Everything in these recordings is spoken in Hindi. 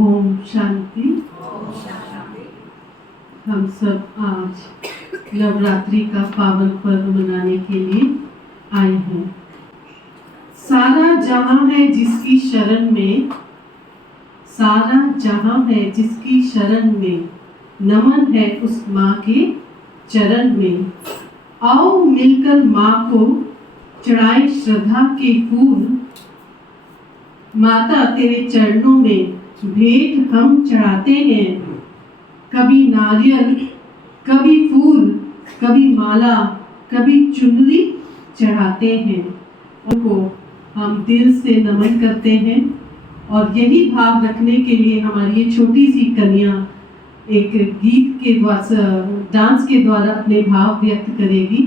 ओम शांति। हम सब आज नवरात्रि का पावन पर्व मनाने के लिए आए हैं। सारा जहां है जिसकी शरण में, सारा जहां है जिसकी शरण में, नमन है उस माँ के चरण में। आओ मिलकर माँ को चढ़ाए श्रद्धा के फूल, माता तेरे चरणों में भेंट हम चढ़ाते हैं। कभी नारियल, कभी फूल, कभी माला, कभी चुनरी चढ़ाते हैं। उनको हम दिल से नमन करते हैं और यही भाव रखने के लिए हमारी ये छोटी सी कन्या एक गीत के द्वारा, डांस के द्वारा अपने भाव व्यक्त करेगी।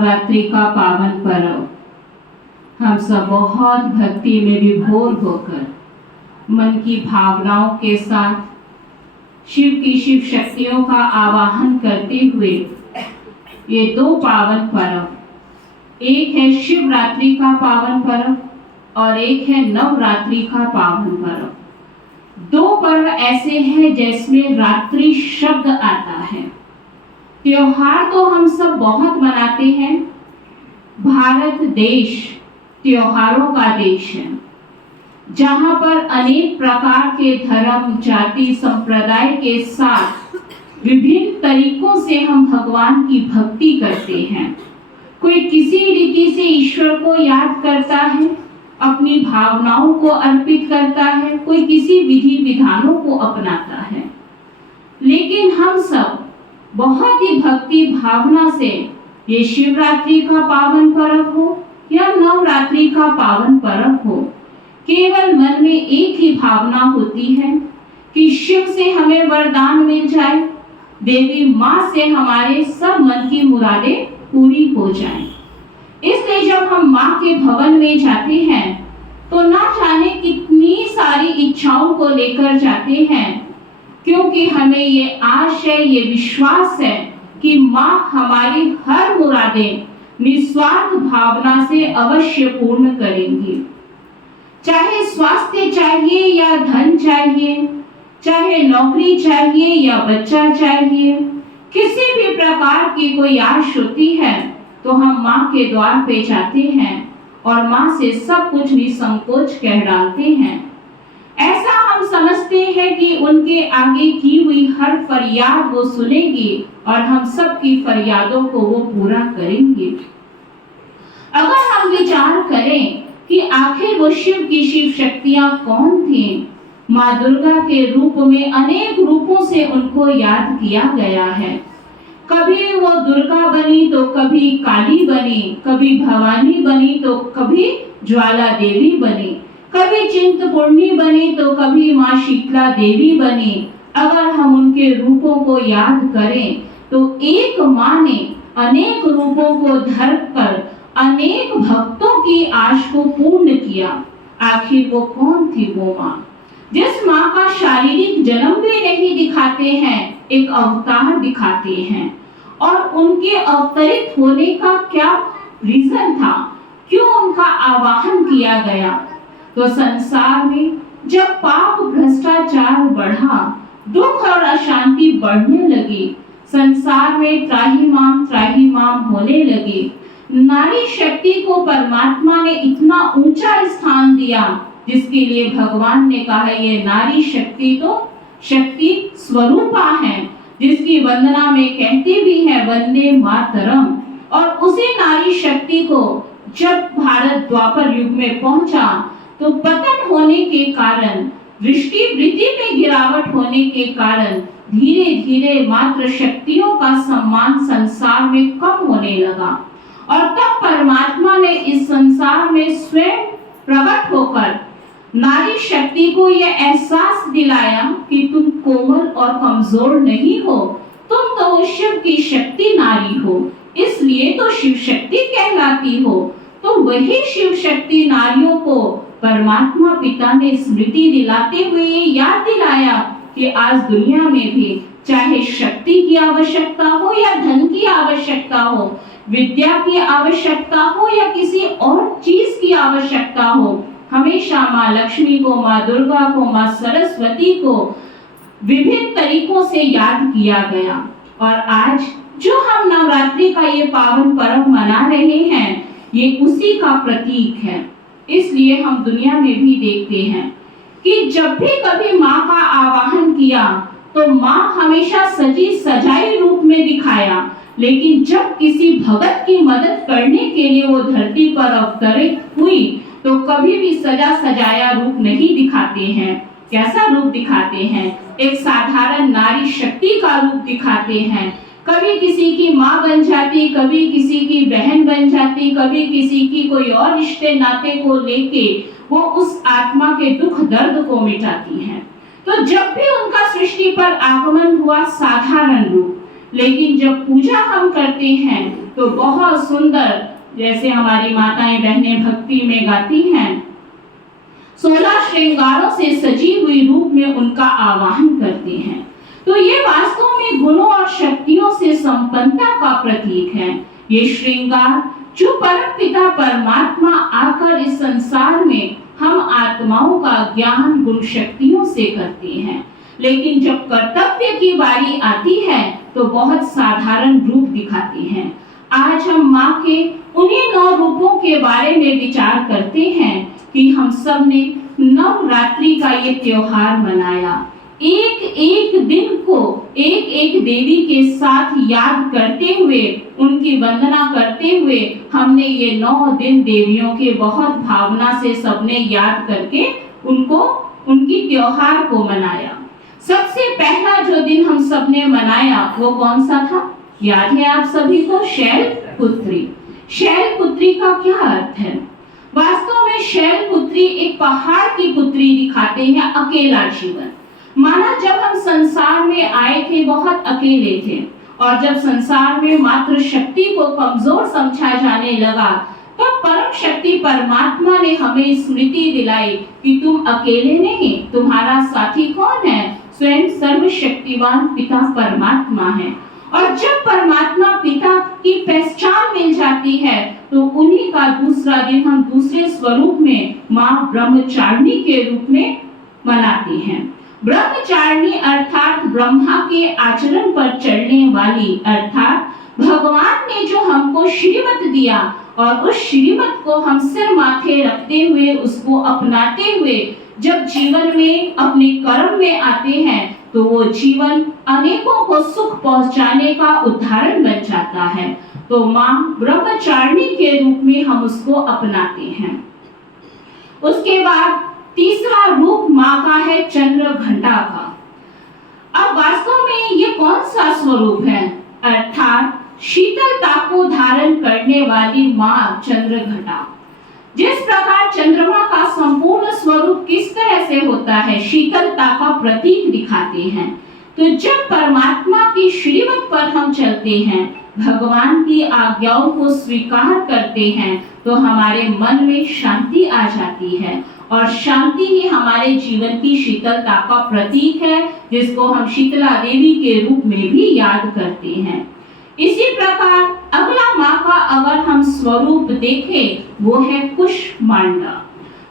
नवरात्रि का पावन पर्व हम सब बहुत भक्ति में विभोर होकर मन की भावनाओं के साथ शिव की शिव शक्तियों का आवाहन करते हुए ये दो पावन पर्व, एक है शिवरात्रि का पावन पर्व और एक है नवरात्रि का पावन पर्व। दो पर्व ऐसे हैं जिसमें रात्रि शब्द आता है। त्योहार तो हम सब बहुत मनाते हैं। भारत देश त्योहारों का देश है, जहां पर अनेक प्रकार के धर्म, जाति, संप्रदाय के साथ विभिन्न तरीकों से हम भगवान की भक्ति करते हैं। कोई किसी रीति से ईश्वर को याद करता है, अपनी भावनाओं को अर्पित करता है, कोई किसी विधि विधानों को अपनाता है। लेकिन हम सब बहुत ही भक्ति भावना से ये शिवरात्रि का पावन पर्व हो या नवरात्रि का पावन पर्व हो, केवल मन में एक ही भावना होती है कि शिव से हमें वरदान मिल जाए, देवी माँ से हमारे सब मन की मुरादें पूरी हो जाएं। इसलिए जब हम माँ के भवन में जाते हैं तो ना जाने कितनी सारी इच्छाओं को लेकर जाते हैं, क्योंकि हमें ये आश है, ये विश्वास है कि माँ हमारी हर मुरादें निस्वार्थ भावना से अवश्य पूर्ण करेंगी। चाहे स्वास्थ्य चाहिए या धन चाहिए, चाहे नौकरी चाहिए या बच्चा चाहिए, किसी भी प्रकार की कोई आश होती है तो हम माँ के द्वार पे जाते हैं और माँ से सब कुछ निसंकोच कह डालते हैं। ऐसा हम समझते हैं कि उनके आगे की हुई हर फरियाद वो सुनेगी और हम सब की फरियादों को वो पूरा करेंगे। अगर हम विचार करें कि आखिर वो शिव की शिव शक्तियां कौन थी, माँ दुर्गा के रूप में अनेक रूपों से उनको याद किया गया है। कभी वो दुर्गा बनी तो कभी काली बनी, कभी भवानी बनी तो कभी ज्वाला देवी बनी, कभी चिंतपूर्णी बनी तो कभी माँ शीतला देवी बनी। अगर हम उनके रूपों को याद करें तो एक माँ ने अनेक रूपों को धर कर अनेक भक्तों की आश को पूर्ण किया। आखिर वो कौन थी वो माँ, जिस माँ का शारीरिक जन्म भी नहीं दिखाते हैं, एक अवतार दिखाते हैं। और उनके अवतरित होने का क्या रीजन था, क्यों उनका आवाहन किया गया? तो संसार में जब पाप भ्रष्टाचार बढ़ा, दुख और अशांति बढ़ने लगी, संसार में त्राहिमाम होने लगी, नारी शक्ति को परमात्मा ने इतना ऊंचा स्थान दिया जिसके लिए भगवान ने कहा ये नारी शक्ति तो शक्ति स्वरूपा है, जिसकी वंदना में कहते भी है वंदे मातरम। और उसी नारी शक्ति को जब भारत द्वापर युग में पहुंचा तो पतन होने के कारण, दृष्टि वृत्ति में गिरावट होने के कारण धीरे धीरे मात्र शक्तियों का सम्मान संसार में कम होने लगा। और तब परमात्मा ने इस संसार में स्वयं प्रकट होकर नारी शक्ति को यह एहसास दिलाया कि तुम कोमल और कमजोर नहीं हो, तुम तो शिव की शक्ति नारी हो, इसलिए तो शिव शक्ति कहलाती हो। तो वही शिव शक्ति नारियों को परमात्मा पिता ने स्मृति दिलाते हुए याद दिलाया कि आज दुनिया में भी चाहे शक्ति की आवश्यकता हो या धन की आवश्यकता हो, विद्या की आवश्यकता हो या किसी और चीज की आवश्यकता हो, हमेशा माँ लक्ष्मी को, माँ दुर्गा को, माँ सरस्वती को विभिन्न तरीकों से याद किया गया। और आज जो हम नवरात्रि का ये पावन पर्व मना रहे हैं, ये उसी का प्रतीक है। इसलिए हम दुनिया में भी देखते हैं कि जब भी कभी माँ का आवाहन किया तो माँ हमेशा सजी सजाई रूप में दिखाया, लेकिन जब किसी भगत की मदद करने के लिए वो धरती पर अवतरित हुई तो कभी भी सजा सजाया रूप नहीं दिखाते हैं। कैसा रूप दिखाते हैं? एक साधारण नारी शक्ति का रूप दिखाते हैं। कभी किसी की माँ बन जाती, कभी किसी की बहन बन जाती, कभी किसी की कोई और रिश्ते नाते को लेके वो उस आत्मा के दुख दर्द को मिटाती हैं। तो जब भी उनका सृष्टि पर आगमन हुआ साधारण रूप, लेकिन जब पूजा हम करते हैं तो बहुत सुंदर, जैसे हमारी माताएं बहनें भक्ति में गाती हैं, 16 श्रृंगारों से सजी हुई रूप में उनका आवाहन करती हैं। तो ये वास्तव में गुणों और शक्तियों से संपन्नता का प्रतीक है। ये श्रृंगार जो परम पिता परमात्मा आकर इस संसार में हम आत्माओं का ज्ञान गुण शक्तियों से करते हैं, लेकिन जब कर्तव्य की बारी आती है तो बहुत साधारण रूप दिखाती हैं। आज हम माँ के उन्हीं 9 रूपों के बारे में विचार करते हैं कि हम सब ने नवरात्रि का ये त्योहार मनाया। एक एक दिन को एक एक देवी के साथ याद करते हुए, उनकी वंदना करते हुए हमने ये 9 दिन देवियों के बहुत भावना से सबने याद करके उनकी त्योहार को मनाया। सबसे पहला जो दिन हम सबने मनाया वो कौन सा था? याद है आप सभी को? शैलपुत्री। शैलपुत्री का क्या अर्थ है? वास्तव में शैलपुत्री एक पहाड़ की पुत्री दिखाते हैं, अकेला जीवन। माना जब हम संसार में आए थे बहुत अकेले थे, और जब संसार में मात्र शक्ति को कमजोर समझा जाने लगा तो परम शक्ति परमात्मा ने हमें स्मृति दिलाई कि तुम अकेले नहीं, तुम्हारा साथी कौन है? स्वयं सर्वशक्तिवान पिता परमात्मा है। और जब परमात्मा पिता की पहचान मिल जाती है तो उन्हीं का दूसरा दिन हम दूसरे स्वरूप में माँ ब्रह्मचारिणी के रूप में मनाते हैं। ब्रह्मचारिणी अर्थात ब्रह्मा के आचरण पर चलने वाली, अर्थात भगवान ने जो हमको श्रीमत दिया और उस श्रीमत को हम सिर माथे रखते हुए, उसको अपनाते हुए जब जीवन में अपने कर्म में आते हैं तो वो जीवन अनेकों को सुख पहुंचाने का उदाहरण बन जाता है। तो माँ ब्रह्मचारिणी के रूप में हम उसको अपनाते हैं। उसके बाद तीसरा रूप माँ का है चंद्रघंटा का। अब वास्तव में ये कौन सा स्वरूप है? अर्थात शीतलता को धारण करने वाली माँ चंद्रघंटा। जिस प्रकार चंद्रमा का संपूर्ण स्वरूप किस तरह से होता है, शीतलता का प्रतीक दिखाते हैं, तो जब परमात्मा की श्रीमत पर हम चलते हैं, भगवान की आज्ञाओं को स्वीकार करते हैं, तो हमारे मन में शांति आ जाती है, और शांति ही हमारे जीवन की शीतलता का प्रतीक है, जिसको हम शीतला देवी के रूप में भी याद करते हैं। इसी प्रकार अगला माँ का अगर हम स्वरूप देखें वो है कुष्मांडा।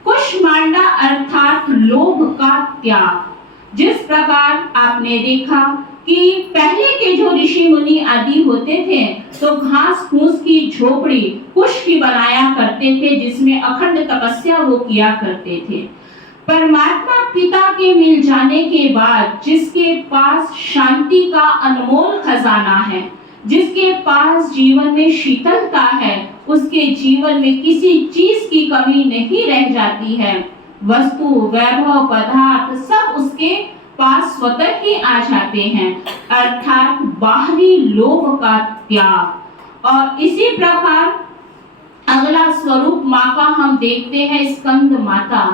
कुष्मांडा अर्थात लोभ का त्याग। जिस प्रकार आपने देखा कि पहले के जो ऋषि मुनि आदि होते थे तो घास फूस की झोपड़ी कुश की बनाया करते थे, जिसमें अखंड तपस्या वो किया करते थे। परमात्मा पिता के मिल जाने के बाद जिसके पास शांति का अनमोल खजाना है, जिसके पास जीवन में शीतलता है, उसके जीवन में किसी चीज की कमी नहीं रह जाती है। वस्तु, वैभव, पदार्थ सब उसके पास स्वतः ही आ जाते हैं, अर्थात बाहरी लोभ का त्याग। और इसी प्रकार अगला स्वरूप माँ का हम देखते हैं स्कंद माता।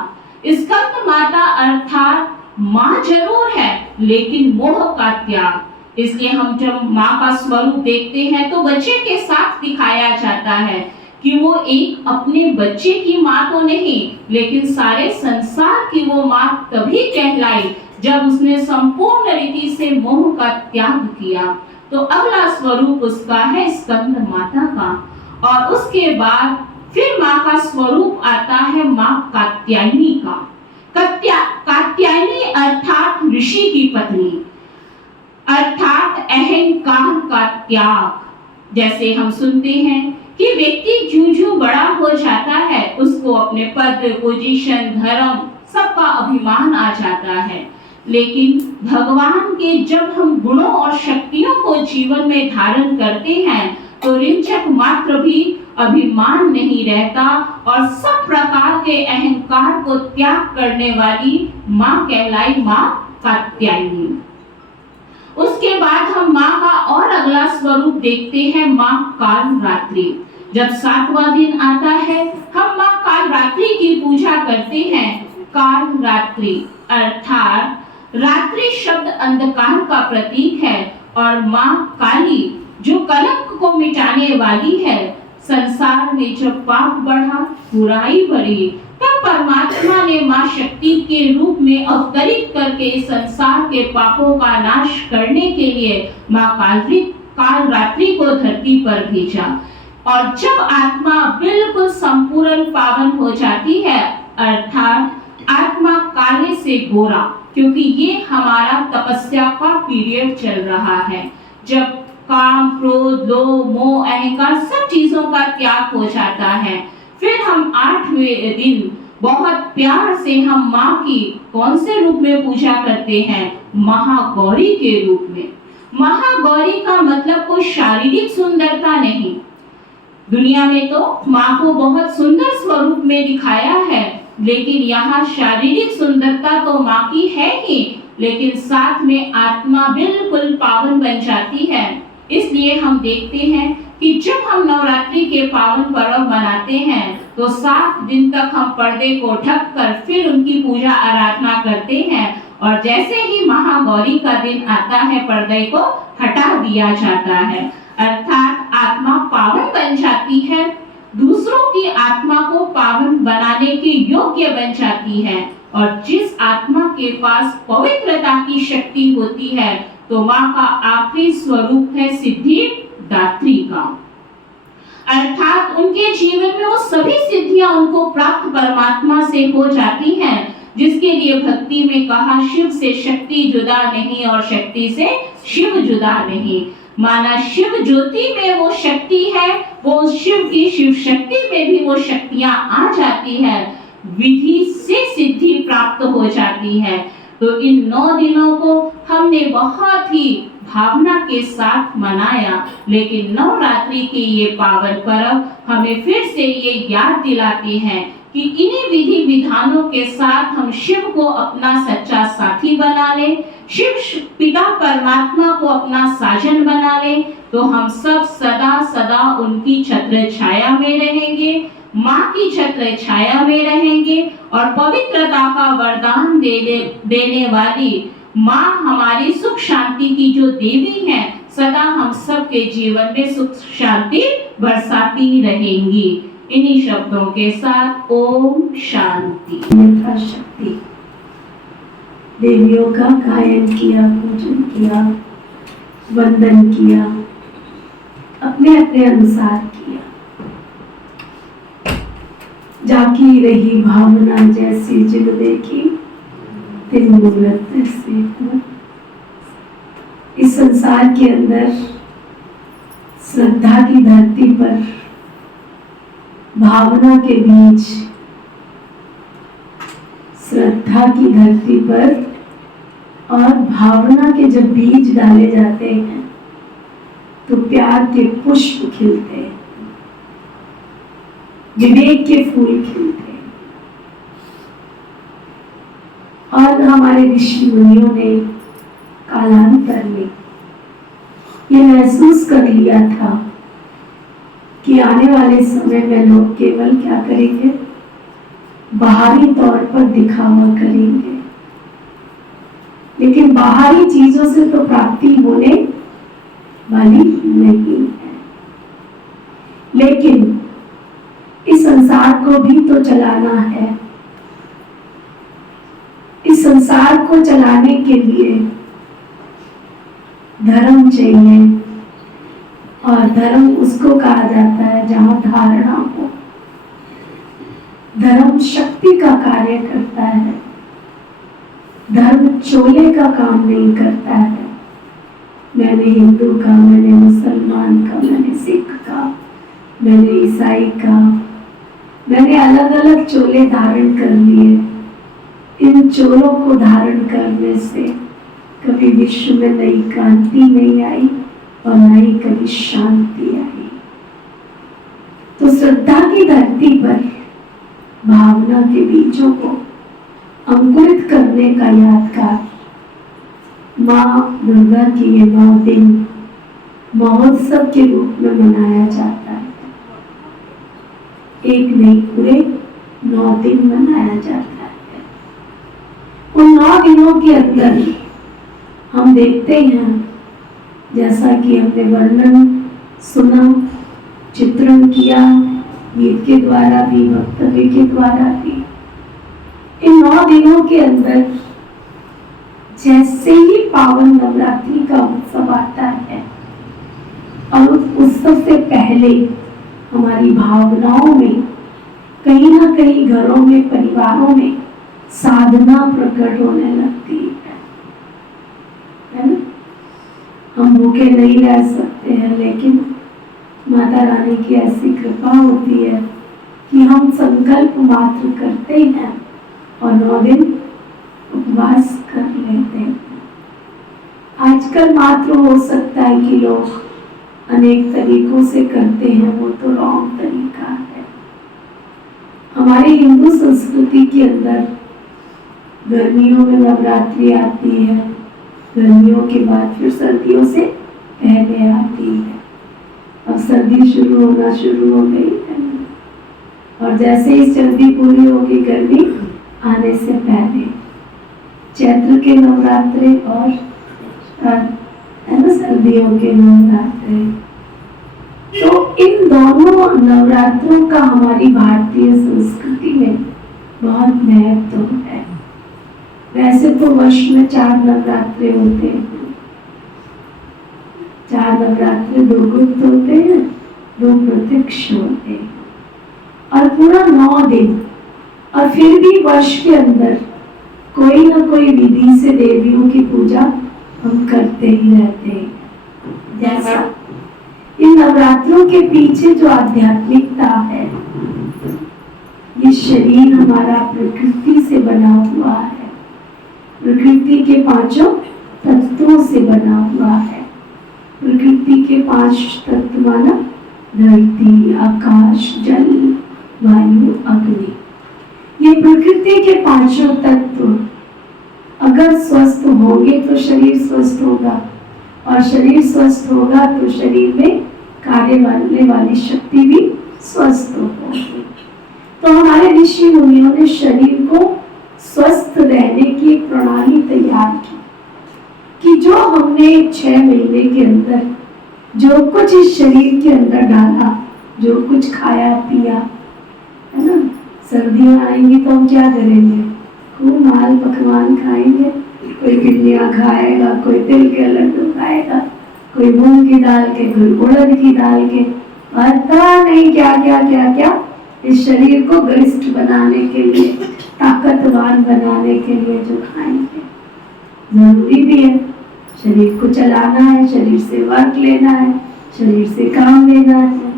स्कंद माता अर्थात माँ जरूर है लेकिन मोह का त्याग। इसलिए हम जब माँ का स्वरूप देखते हैं तो बच्चे के साथ दिखाया जाता है कि वो एक अपने बच्चे की माँ तो नहीं, लेकिन सारे संसार की वो माँ तभी कहलाई जब उसने संपूर्ण रीति से मोह का त्याग किया। तो अगला स्वरूप उसका है स्कंद माता का। और उसके बाद फिर माँ का स्वरूप आता है माँ कात्यायनी का। कात्यायनी अर्थात ऋषि की पत्नी, अर्थात अहंकार का त्याग। जैसे हम सुनते हैं कि व्यक्ति ज्यों-ज्यों बड़ा हो जाता है उसको अपने पद, पोजीशन, धर्म सबका अभिमान आ जाता है, लेकिन भगवान के जब हम गुणों और शक्तियों को जीवन में धारण करते हैं तो रिंचक मात्र भी अभिमान नहीं रहता और सब प्रकार के अहंकार को त्याग करने वाली माँ कहलाई माँ कात्यायनी। उसके बाद हम माँ का और अगला स्वरूप देखते हैं माँ कालरात्रि। जब 7वां दिन आता है हम माँ कालरात्रि की पूजा करते हैं। कालरात्रि अर्थात रात्रि शब्द अंधकार का प्रतीक है और माँ काली जो कलंक को मिटाने वाली है। संसार में जब पाप बढ़ा, बुराई बढ़ी, तब परमात्मा ने मां शक्ति के रूप में अवतरित करके संसार के पापों का नाश करने के लिए मां कालरात्रि को धरती पर भेजा। और जब आत्मा बिल्कुल संपूर्ण पावन हो जाती है, अर्थात आत्मा काले से गोरा, क्योंकि ये हमारा तपस्या का पीरियड चल रहा है, जब काम, क्रोध, लोभ, मोह, अहंकार सब चीजों का त्याग हो जाता है, फिर हम 8वें दिन बहुत प्यार से हम माँ की कौन से रूप में पूजा करते हैं? महागौरी के रूप में। महागौरी का मतलब कोई शारीरिक सुंदरता नहीं। दुनिया में तो माँ को बहुत सुंदर स्वरूप में दिखाया है, लेकिन यहाँ शारीरिक सुंदरता तो माँ की है ही, लेकिन साथ में आत्मा बिल्कुल पावन बन जाती है। इसलिए हम देखते हैं कि जब हम नवरात्रि के पावन पर्व मनाते हैं तो 7 दिन तक हम पर्दे को ढक कर फिर उनकी पूजा आराधना करते हैं, और जैसे ही महागौरी का दिन आता है पर्दे को हटा दिया जाता है, अर्थात आत्मा पावन बन जाती है, दूसरों की आत्मा को पावन बनाने के योग्य बन जाती है। और जिस आत्मा के पास पवित्रता की शक्ति होती है तो माँ का आखिरी स्वरूप है सिद्धिदात्री का, अर्थात उनके जीवन में वो सभी सिद्धियां उनको प्राप्त परमात्मा से हो जाती हैं, जिसके लिए भक्ति में कहा शिव से शक्ति जुदा नहीं और शक्ति से शिव जुदा नहीं। माना शिव ज्योति में वो शक्ति है, वो शिव की शिव शक्ति में भी वो शक्तियां आ जाती है, विधि से सिद्धि प्राप्त हो जाती है। तो इन 9 दिनों को हमने बहुत ही भावना के साथ मनाया, लेकिन नवरात्रि के ये पावन पर्व हमें फिर से ये याद दिलाते हैं कि इन्हीं विधि विधानों के साथ हम शिव को अपना सच्चा साथी बना लें, शिव पिता परमात्मा को अपना साजन बना लें, तो हम सब सदा सदा उनकी छत्र छाया में रहेंगे, माँ की छत्र छाया में रहेंगे, और पवित्रता का वरदान देने वाली माँ हमारी सुख शांति की जो देवी है, सदा हम सब के जीवन में सुख शांति बरसाती रहेंगी। इन्हीं शब्दों के साथ ओम शांति। शक्ति देवियों का गायन किया, पूजन किया, वंदन किया, अपने अपने अनुसार किया। जाकी रही भावना जैसी जिन देखी तिन मूरत से। इस संसार के अंदर श्रद्धा की धरती पर भावना के बीच, श्रद्धा की धरती पर और भावना के जब बीज डाले जाते हैं तो प्यार के पुष्प खिलते हैं, विवेक के फूल खिलते हैं। और हमारे ऋषि मुनियों ने कालांतर में ये महसूस कर लिया था कि आने वाले समय में लोग केवल क्या करेंगे, बाहरी तौर पर दिखावा करेंगे, लेकिन बाहरी चीजों से तो प्राप्ति होने वाली नहीं है। लेकिन इस संसार को भी तो चलाना है। इस संसार को चलाने के लिए धर्म चाहिए, और धर्म उसको कहा जाता है जहां धारणा हो। धर्म शक्ति का कार्य करता है, धर्म चोले का काम नहीं करता है। मैंने हिंदू का, मैंने मुसलमान का, मैंने सिख का, मैंने ईसाई का, मैंने अलग अलग चोले धारण कर लिए। इन चोलों को धारण करने से कभी विश्व में नई क्रांति नहीं आई और न ही कभी शांति आई। तो श्रद्धा की धरती पर भावना के बीजों को अंकुरित करने का यादगार माँ दुर्गा की ये 9 दिन महोत्सव के रूप में मनाया जाता है। एक नहीं, पूरे 9 दिन मनाया जाता है। उन 9 दिनों के अंदर हम देखते हैं जैसा कि हमने वर्णन सुना, चित्रण किया, गीत के द्वारा भी, वक्तव्य के द्वारा भी। इन 9 दिनों के अंदर जैसे ही पावन नवरात्रि का उत्सव आता है और उस उत्सव से पहले हमारी भावनाओं में कहीं ना कहीं घरों में, परिवारों में साधना प्रकट होने लगती है ना। हम भूखे नहीं रह सकते हैं, लेकिन माता रानी की ऐसी कृपा होती है कि हम संकल्प मात्र करते हैं और 9 दिन उपवास कर लेते हैं। आजकल मात्र हो सकता है कि लोग अनेक तरीकों से करते हैं, वो तो रॉन्ग तरीका है। हमारी हिंदू संस्कृति के अंदर गर्मियों में नवरात्रि आती है, गर्मियों के बाद फिर सर्दियों से पहले आती है। अब सर्दी शुरू हो गई है और जैसे ही सर्दी पूरी होगी, गर्मी आने से पहले चैत्र के नवरात्रे और है ना सर्दियों के नवरात्रे। तो इन दोनों नवरात्रों का हमारी भारतीय संस्कृति में बहुत महत्व है। वैसे तो वर्ष में 4 नवरात्रे होते हैं, 4 नवरात्रे 2 गुप्त होते हैं, 2 प्रत्यक्ष होते हैं और पूरा 9 दिन। और फिर भी वर्ष के अंदर कोई ना कोई विधि से देवियों की पूजा हम करते ही रहते हैं। जैसा इन नवरात्रों के पीछे जो आध्यात्मिकता है, ये शरीर हमारा प्रकृति से बना हुआ है, प्रकृति के 5 तत्वों से बना हुआ है। प्रकृति के 5 तत्व माना धरती, आकाश, जल, वायु, अग्नि। ये प्रकृति के 5 तत्व अगर स्वस्थ होंगे तो शरीर स्वस्थ होगा, और शरीर स्वस्थ होगा तो शरीर में कार्य करने वाली शक्ति भी स्वस्थ होगी। तो हमारे ऋषि मुनियों ने शरीर को स्वस्थ रहने की एक प्रणाली तैयार की कि जो हमने 6 महीने के अंदर जो कुछ इस शरीर के अंदर डाला, जो कुछ खाया पिया, है ना। सर्दियाँ आएंगी तो हम क्या करेंगे? खूब माल पकवान खाएंगे। कोई पिंडियाँ खाएगा, कोई तिल के लड्डू खाएगा, कोई मूंग की दाल के, कोई उड़द की दाल के, पता नहीं क्या क्या क्या क्या इस शरीर को बलिष्ठ बनाने के लिए, ताकतवान बनाने के लिए जो खाएंगे। जरूरी भी है, शरीर को चलाना है, शरीर से वर्क लेना है, शरीर से काम लेना है,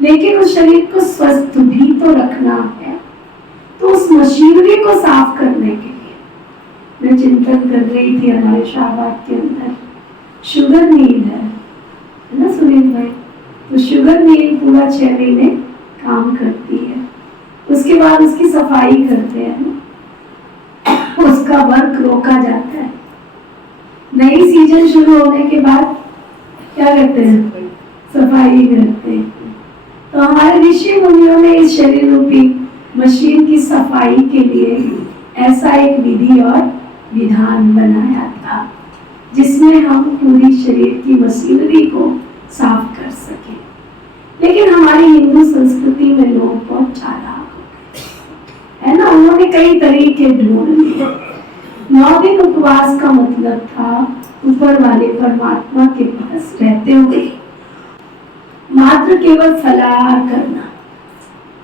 लेकिन उस शरीर को स्वस्थ भी तो रखना है। तो उस मशीनरी को साफ करने के लिए मैं चिंतन कर रही थी। हमारे शाहबाद के अंदर शुगर मिल है ना सुनील भाई, तो शुगर मिल पूरा 6 महीने काम करती है। उसके बाद उसकी सफाई करते हैं, उसका वर्क रोका जाता है। नई सीजन शुरू होने के बाद क्या करते हैं? सफाई करते हैं। तो हमारे ऋषि मुनियों ने इस शरीर रूपी मशीन की सफाई के लिए ऐसा एक विधि और विधान बनाया था, जिसमें हम पूरी शरीर की मशीनरी को साफ कर सके। लेकिन हमारी हिंदू संस्कृति में लोग बहुत चालाक हो गए, है ना। उन्होंने कई तरीके ढूंढ लिए। 9 दिन उपवास का मतलब था ऊपर वाले परमात्मा के पास रहते हुए मात्र केवल फलाहार करना।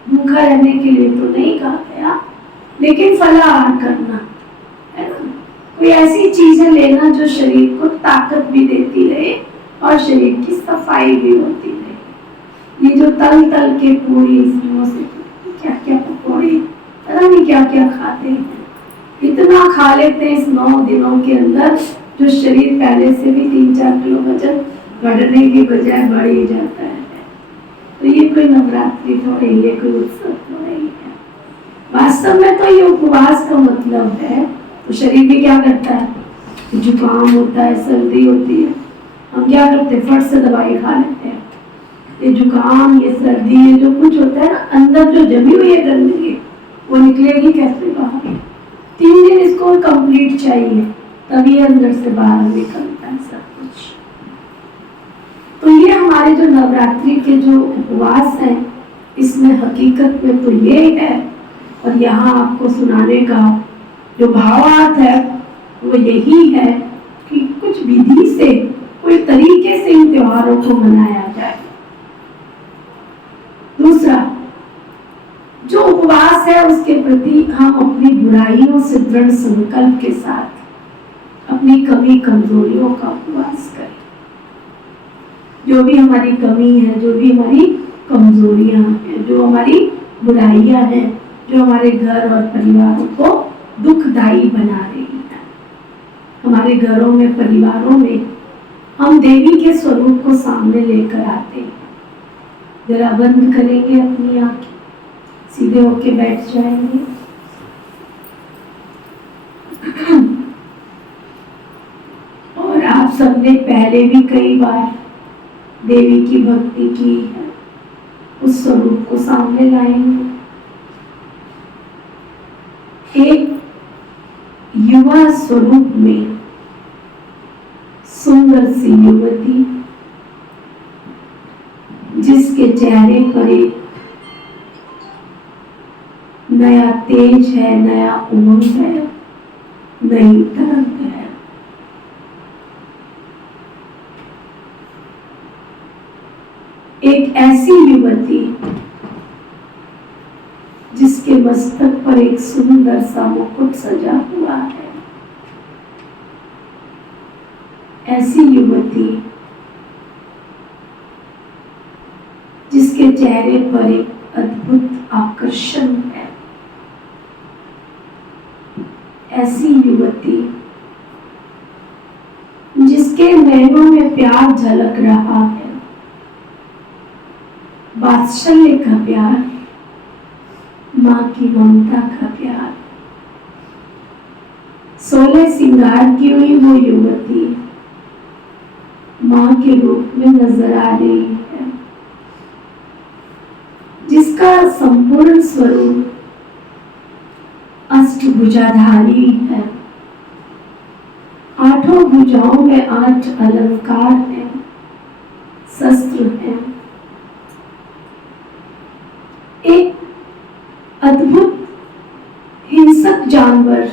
भूखा रहने के लिए तो नहीं कहा गया, लेकिन फलाहार करना, है ना। कोई ऐसी चीजें लेना जो शरीर को ताकत भी देती रहे और शरीर की सफाई भी होती रहे। ये जो तल के पूरी से क्या क्या पकौड़े, पता नहीं क्या क्या खाते हैं, इतना खा लेते हैं इस 9 दिनों के अंदर, जो शरीर पहले से भी 3-4 किलो वजन बढ़ने की बजाय बढ़ ही जाता है। तो ये कोई नवरात्रि थोड़ी, ये कोई उत्सव थोड़ी है। वास्तव में तो ये उपवास का मतलब है। तो शरीर भी क्या करता है? जुकाम होता है, सर्दी होती है, हम क्या करते हैं? फट से दवाई खा लेते हैं। ये जुकाम, ये सर्दी, ये जो कुछ होता है ना, अंदर जो जमी हुई है गंदगी, वो निकलेगी कैसे बाहर? 3 दिन इसको कंप्लीट चाहिए, तभी अंदर से बाहर निकलता है सब कुछ। तो ये हमारे जो नवरात्रि के जो उपवास हैं, इसमें हकीकत में तो ये है, और यहाँ आपको सुनाने का जो भावार्थ है वो यही है कि कुछ विधि से, कोई तरीके से इन त्योहारों को मनाया जाए। दूसरा, जो उपवास है उसके प्रति हम अपनी बुराइयों से दृढ़ संकल्प के साथ अपनी कमी कमजोरियों का उपवास करें। जो भी हमारी कमी है, जो भी हमारी कमजोरियां हैं, जो हमारी बुराइयां हैं, जो हमारे घर और परिवारों को दुखदायी बना रही है, हमारे घरों में, परिवारों में हम देवी के स्वरूप को सामने लेकर आते हैं। जरा बंद करेंगे अपनी आंखें, सीधे होके बैठ जाएंगे। और आप सबने पहले भी कई बार देवी की भक्ति की है, उस स्वरूप को सामने लाएंगे। एक युवा स्वरूप में सुंदर सी युवती, जिसके चेहरे पर एक नया तेज है, नया उमंग है, नई तरंग है। एक ऐसी युवती जिसके मस्तक पर एक सुंदर सा मुकुट सजा हुआ है। ऐसी युवती जिसके चेहरे पर एक अद्भुत आकर्षण है। ऐसी युवती जिसके नैनों में प्यार झलक रहा है, वात्सल्य का प्यार, माँ की ममता का प्यार। 16 श्रृंगार की हुई वो युवती माँ के रूप में नजर आ रही है, जिसका संपूर्ण स्वरूप अष्टभुजाधारी है। 8 भुजाओं में 8 अलंकार हैं, शस्त्र हैं। एक अद्भुत हिंसक जानवर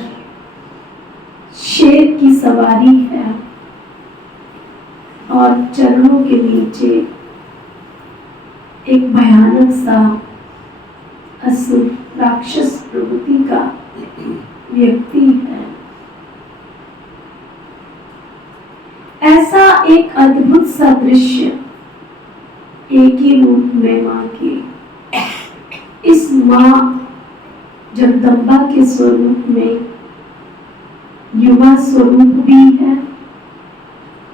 शेर की सवारी है, और चरणों के नीचे एक भयानक सा असुर राक्षस प्रवृत्ति का व्यक्ति है। ऐसा एक अद्भुत सा दृश्य एक ही रूप में माँ के, इस माँ जगदम्बा के स्वरूप में युवा स्वरूप भी है,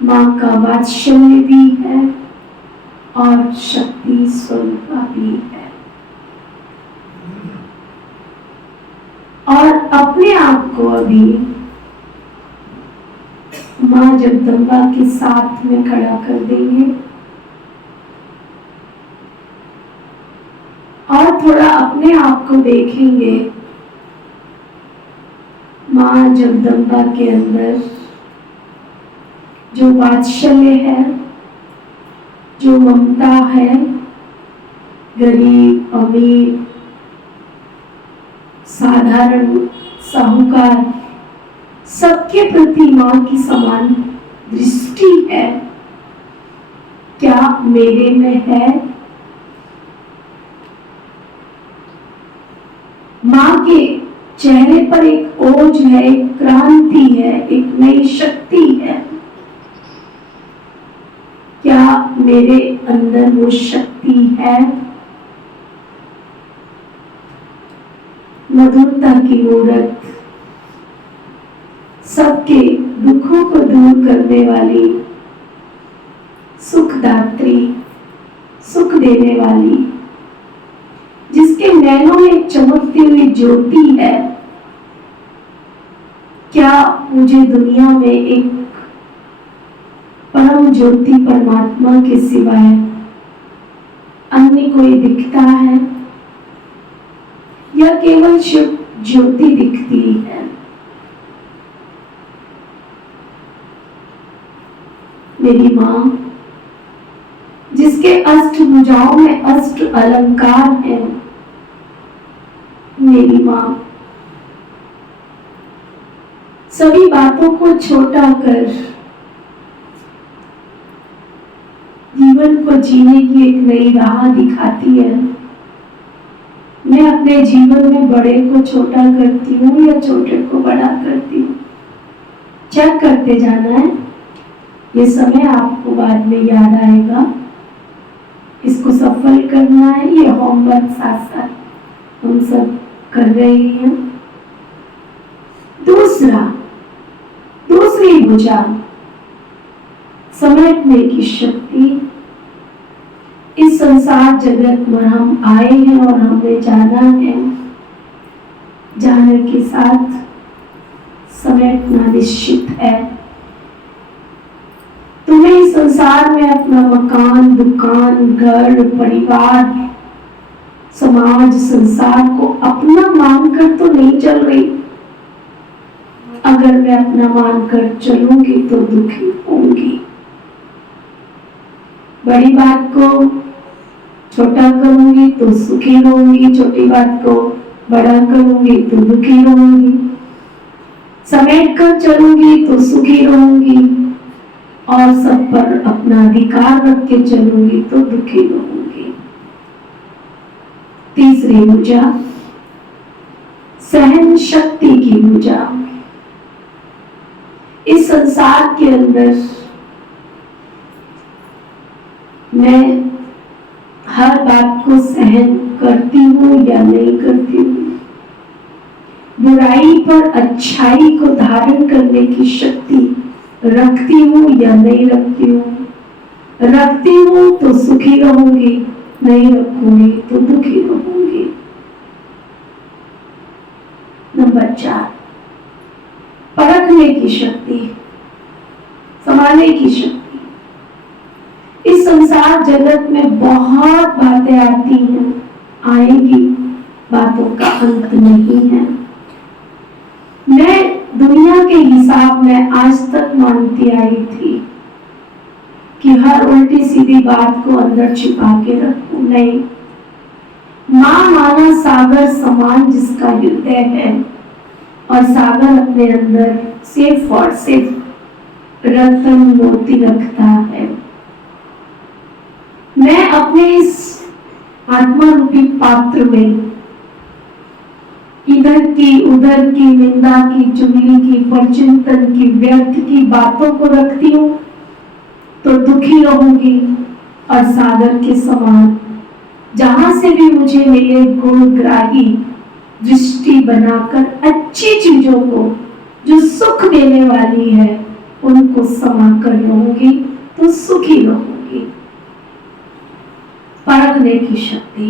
माँ का वात्सल्य भी है, और शक्ति स्वरूपा भी है। और अपने आप को अभी माँ जगदम्बा के साथ में खड़ा कर देंगे, और थोड़ा अपने आप को देखेंगे माँ जगदम्बा के अंदर जो वात्सल्य है, जो ममता है, गरीब, अमीर, साधारण, साहूकार, सबके प्रति माँ की समान दृष्टि है। क्या मेरे में है? माँ के चेहरे पर एक ओज है, एक क्रांति है, एक नई शक्ति है। क्या मेरे अंदर वो शक्ति है? मधुरता की मूर्त, सबके दुखों को दूर करने वाली, सुखदात्री, सुख देने वाली, जिसके नैनों में चमकती हुई ज्योति है। क्या मुझे दुनिया में एक परम ज्योति परमात्मा के सिवाय अन्य कोई दिखता है, या केवल शिव ज्योति दिखती है? मेरी माँ जिसके अष्ट भुजाओं में अष्ट अलंकार हैं, मेरी माँ सभी बातों को छोटा कर जीवन को जीने की एक नई राह दिखाती है। मैं अपने जीवन में बड़े को छोटा करती हूँ या छोटे को बड़ा करती हूँ, चेक करते जाना है। ये समय आपको बाद में याद आएगा, इसको सफल करना है। ये होमवर्क साथ साथ हम सब कर रहे हैं। दूसरी भुजा समेटने की शक्ति। इस संसार जगत में हम आए हैं और हमें जाना है, जाने के साथ समेटना निश्चित है। तुम्हें इस संसार में अपना मकान, दुकान, घर, परिवार, समाज, संसार को अपना मानकर तो नहीं चल रही। अगर मैं अपना मानकर चलूंगी तो दुखी होंगी। बड़ी बात को छोटा करूंगी तो सुखी रहूंगी, छोटी बात को बड़ा करूंगी तो दुखी रहूंगी। समेट कर चलूंगी तो सुखी रहूंगी और सब पर अपना अधिकार रख के चलूंगी तो दुखी रहूंगी। तीसरी भुजा सहन शक्ति की भुजा। इस संसार के अंदर मैं हर बात को सहन करती हूँ या नहीं करती हूँ। बुराई पर अच्छाई को धारण करने की शक्ति रखती हूँ या नहीं रखती हूँ। रखती हूँ तो सुखी रहूंगी, नहीं रखूंगी तो दुखी रहूंगी। नंबर 4 परखने की शक्ति, संभालने की शक्ति। इस संसार जगत में बहुत बातें आती हैं, आएंगी, बातों का अंत नहीं है। मैं दुनिया के हिसाब में आज तक मानती आई थी कि हर उल्टी सीधी बात को अंदर छिपा के रखूं। नहीं, माँ माना सागर समान जिसका हृदय है और सागर अपने अंदर सिर्फ और सिर्फ रत्न मोती रखता है। मैं अपने इस आत्मा रूपी पात्र में इधर की उधर की निंदा की, चुगली की, परचिंतन की, व्यर्थ की बातों को रखती हूँ तो दुखी रहूंगी। और सागर के समान जहां से भी मुझे मिले गुणग्राही दृष्टि बनाकर अच्छी चीजों को जो सुख देने वाली है उनको समा कर रहूंगी तो सुखी रहूंगी। परखने की शक्ति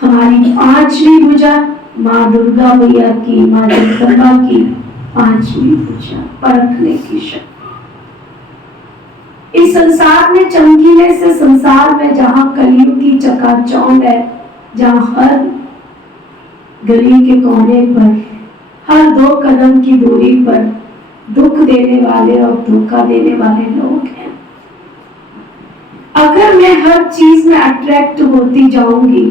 हमारी 5वीं भुजा, माँ दुर्गा मैया की, माँ जगदम्बा की 5वीं भुजा, परखने की शक्ति। इस संसार में चमकीले से संसार में जहां कलयुग की चकाचौंध है, जहां हर गली के कोने पर, हर 2 कदम की दूरी पर दुख देने वाले और धोखा देने वाले लोग हैं। अगर मैं हर चीज में अट्रैक्ट होती जाऊंगी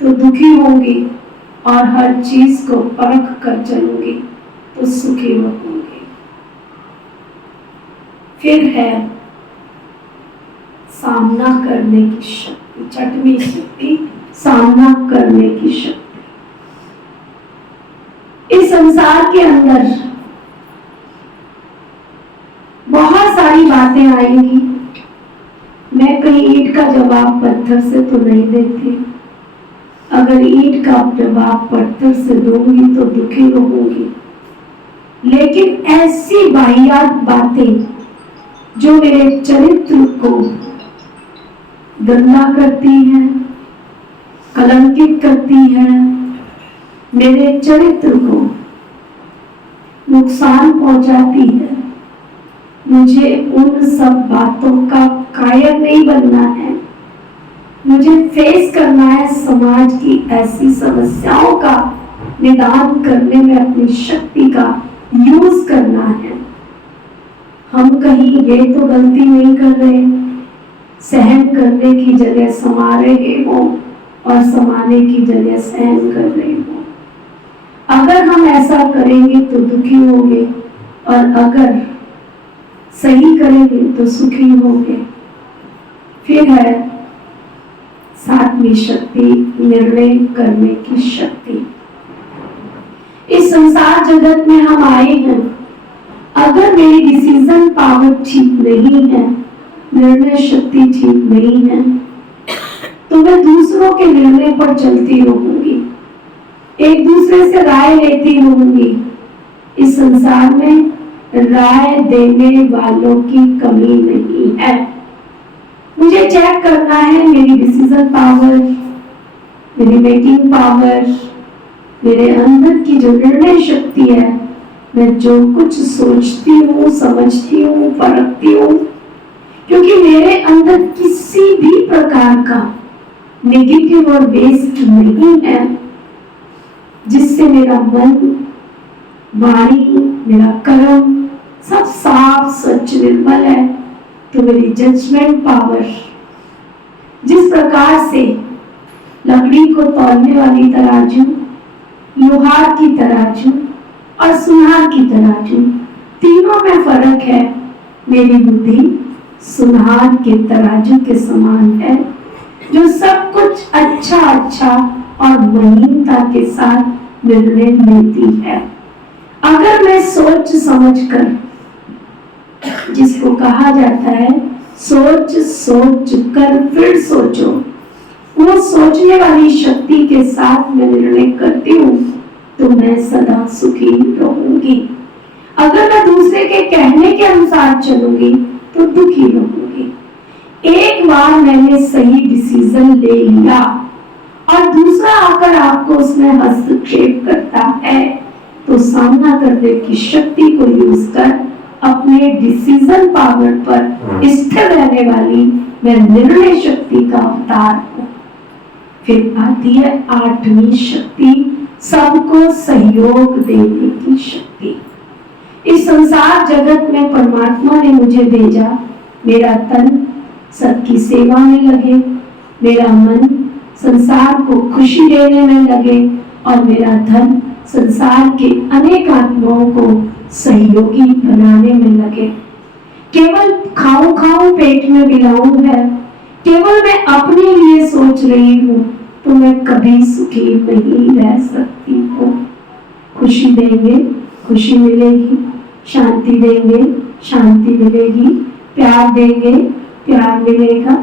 तो दुखी होंगी और हर चीज को परख कर चलूंगी तो सुखी रहूंगी। फिर है सामना करने की शक्ति, 6वीं शक्ति, सामना करने की शक्ति। इस संसार के अंदर बहुत सारी बातें आएंगी। मैं कहीं ईंट का जवाब पत्थर से तो नहीं देती। अगर ईंट का जवाब पत्थर से दूंगी तो दुखी रहूंगी। लेकिन ऐसी वाहियात बातें जो मेरे चरित्र को गंदा करती हैं, कलंकित करती हैं, मेरे चरित्र को नुकसान पहुंचाती है, मुझे उन सब बातों का कायर नहीं बनना है। मुझे फेस करना है समाज की ऐसी समस्याओं का निदान करने में अपनी शक्ति का यूज करना है। हम कहीं ये तो गलती नहीं कर रहे, सहन करने की जगह समा रहे हो और समाने की जगह सहन कर रहे हो। अगर हम ऐसा करेंगे तो दुखी होंगे और अगर सही करेंगे तो सुखी होंगे। फिर है सातवीं शक्ति, निर्णय करने की शक्ति। इस संसार जगत में हम आए हैं, अगर मेरी डिसीजन पावर ठीक नहीं है, निर्णय शक्ति ठीक नहीं है, तो मैं दूसरों के निर्णय पर चलती रहूंगी, एक दूसरे से राय लेती रहूंगी। इस संसार में राय देने वालों की कमी नहीं है। मुझे चेक करना है मेरी डिसीजन पावर, मेरी मेकिंग पावर, मेरे अंदर की जो निर्णय शक्ति है, मैं जो कुछ सोचती हूँ, समझती हूँ, परखती हूँ, क्योंकि मेरे अंदर किसी भी प्रकार का नेगेटिव और वेस्ट नहीं है, जिससे मेरा मन, वाणी, मेरा कर्म सब साफ सच निर्मल है। तो मेरी जजमेंट पावर, जिस प्रकार से लकड़ी को तौलने वाली तराजू, लोहार की तराजू और सुनार की तराजू, तीनों में फर्क है। मेरी बुद्धि सुनार के तराजू के समान है, जो सब कुछ अच्छा अच्छा और महीनता के साथ निर्णय लेती है। अगर मैं सोच समझकर, जिसको कहा जाता है सोच सोच कर फिर सोचो, वो सोचने वाली शक्ति के साथ मैं निर्णय करती हूँ, तो मैं सदा सुखी रहूंगी। अगर मैं दूसरे के कहने के अनुसार चलूंगी तो दुखी रहूंगी। एक बार मैंने सही डिसीजन ले लिया और दूसरा आकर आपको उसमें हस्तक्षेप करता है, तो सामना करने की शक्ति को यूज कर अपने डिसीजन पावर पर स्थिर रहने वाली मैं निर्णय शक्ति का अवतार हूँ। फिर आती है आठवीं शक्ति, सबको सहयोग देने की शक्ति। इस संसार जगत में परमात्मा ने मुझे भेजा, मेरा तन सबकी सेवा में लगे, मेरा मन संसार को खुशी देने में लगे और मेरा धन संसार के अनेक आत्माओं को सहयोगी बनाने में लगे। केवल खाऊं खाऊं पेट में बिलाऊं है, केवल मैं अपने लिए सोच रही हूँ, तो मैं कभी सुखी नहीं रह सकती हूँ। खुशी देंगे खुशी मिलेगी, शांति देंगे शांति मिलेगी, प्यार देंगे प्यार मिलेगा।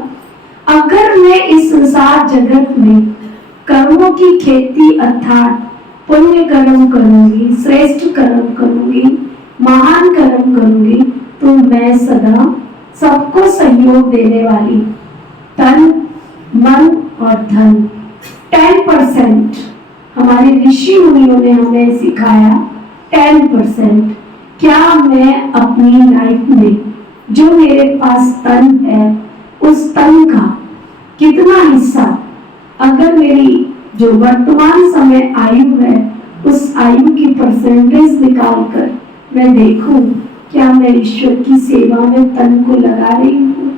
अगर मैं इस संसार जगत में कर्मों की खेती अर्थात पुण्य कर्म करूंगी, श्रेष्ठ कर्म करूंगी, महान कर्म करूंगी, तो मैं सदा सबको सहयोग देने वाली तन, मन और धन 10%, हमारे ऋषि मुनियों ने हमें सिखाया 10%। क्या मैं अपनी लाइफ में जो मेरे पास तन है, उस तन का कितना हिस्सा, अगर मेरी जो वर्तमान समय आयु है, उस आयु की परसेंटेज निकालकर मैं देखूं, क्या मैं ईश्वर की सेवा में तन को लगा रही हूँ।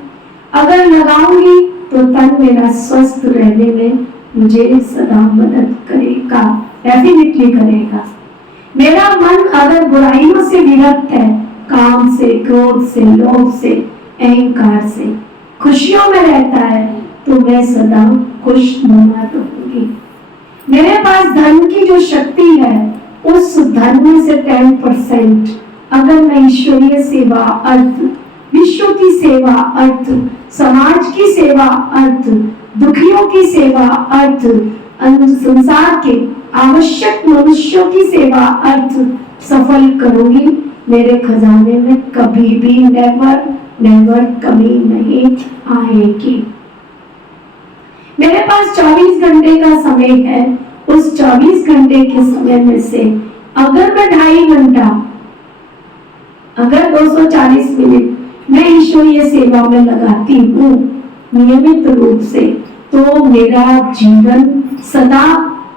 अगर लगाऊंगी तो तन मेरा स्वस्थ रहने में मुझे सदा मदद करेगा, डेफिनेटली करेगा। मेरा मन अगर बुराइयों से विरक्त है, काम से, क्रोध से, लोभ से, अहंकार से, खुशियों में रहता है, तो मैं सदा खुशनुमा रहूंगी। मेरे पास धन की जो शक्ति है, उस धन में से 10% अगर मैं ईश्वरीय सेवा अर्थ, विश्व की सेवा अर्थ, समाज की सेवा अर्थ, दुखियों की सेवा अर्थ, संसार के आवश्यक मनुष्यों की सेवा अर्थ सफल करूंगी, मेरे खजाने में कभी भी नेवर कमी नहीं आएगी। मेरे पास 24 घंटे का समय है, उस 24 घंटे के समय में से अगर मैं 2.5 घंटा, अगर 240 मिनट मैं ईश्वरीय सेवा में लगाती हूँ नियमित रूप से, तो मेरा जीवन सदा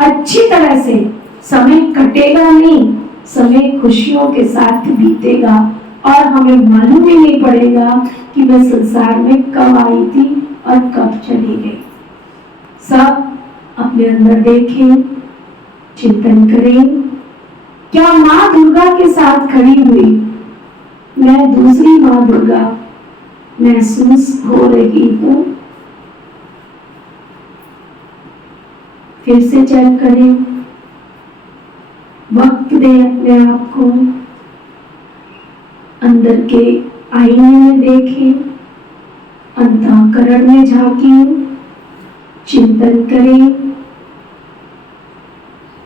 अच्छी तरह से, समय कटेगा नहीं, समय खुशियों के साथ बीतेगा, और हमें मालूम ही नहीं पड़ेगा कि मैं संसार में कब आई थी और कब चली गई। सब अपने अंदर देखें, चिंतन करें। क्या माँ दुर्गा के साथ खड़ी हुई मैं दूसरी माँ दुर्गा महसूस हो रही हूँ? फिर से चेक करें, वक्त दें अपने आप को, अंदर के आईने में देखें, अंतःकरण में झांकें, चिंतन करें।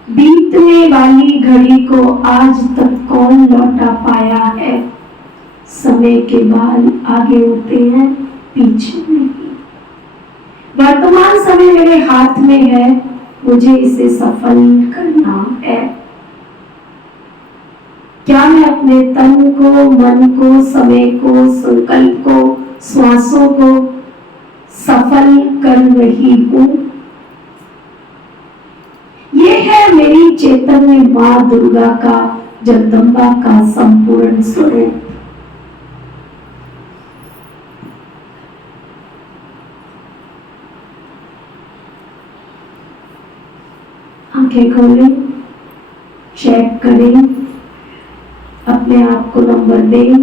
बीतने वाली घड़ी को आज तक कौन लौटा पाया है? समय के बाल आगे होते हैं, पीछे नहीं। वर्तमान समय मेरे हाथ में है, मुझे इसे सफल करना है। क्या मैं अपने तन को, मन को, समय को, संकल्प को, श्वासों को सफल कर रही हूँ? ये है मेरी चैतन्य माँ दुर्गा का, जगदम्बा का संपूर्ण स्वरूप। आंखें खोलें, चेक करें, अपने आप को नंबर दें।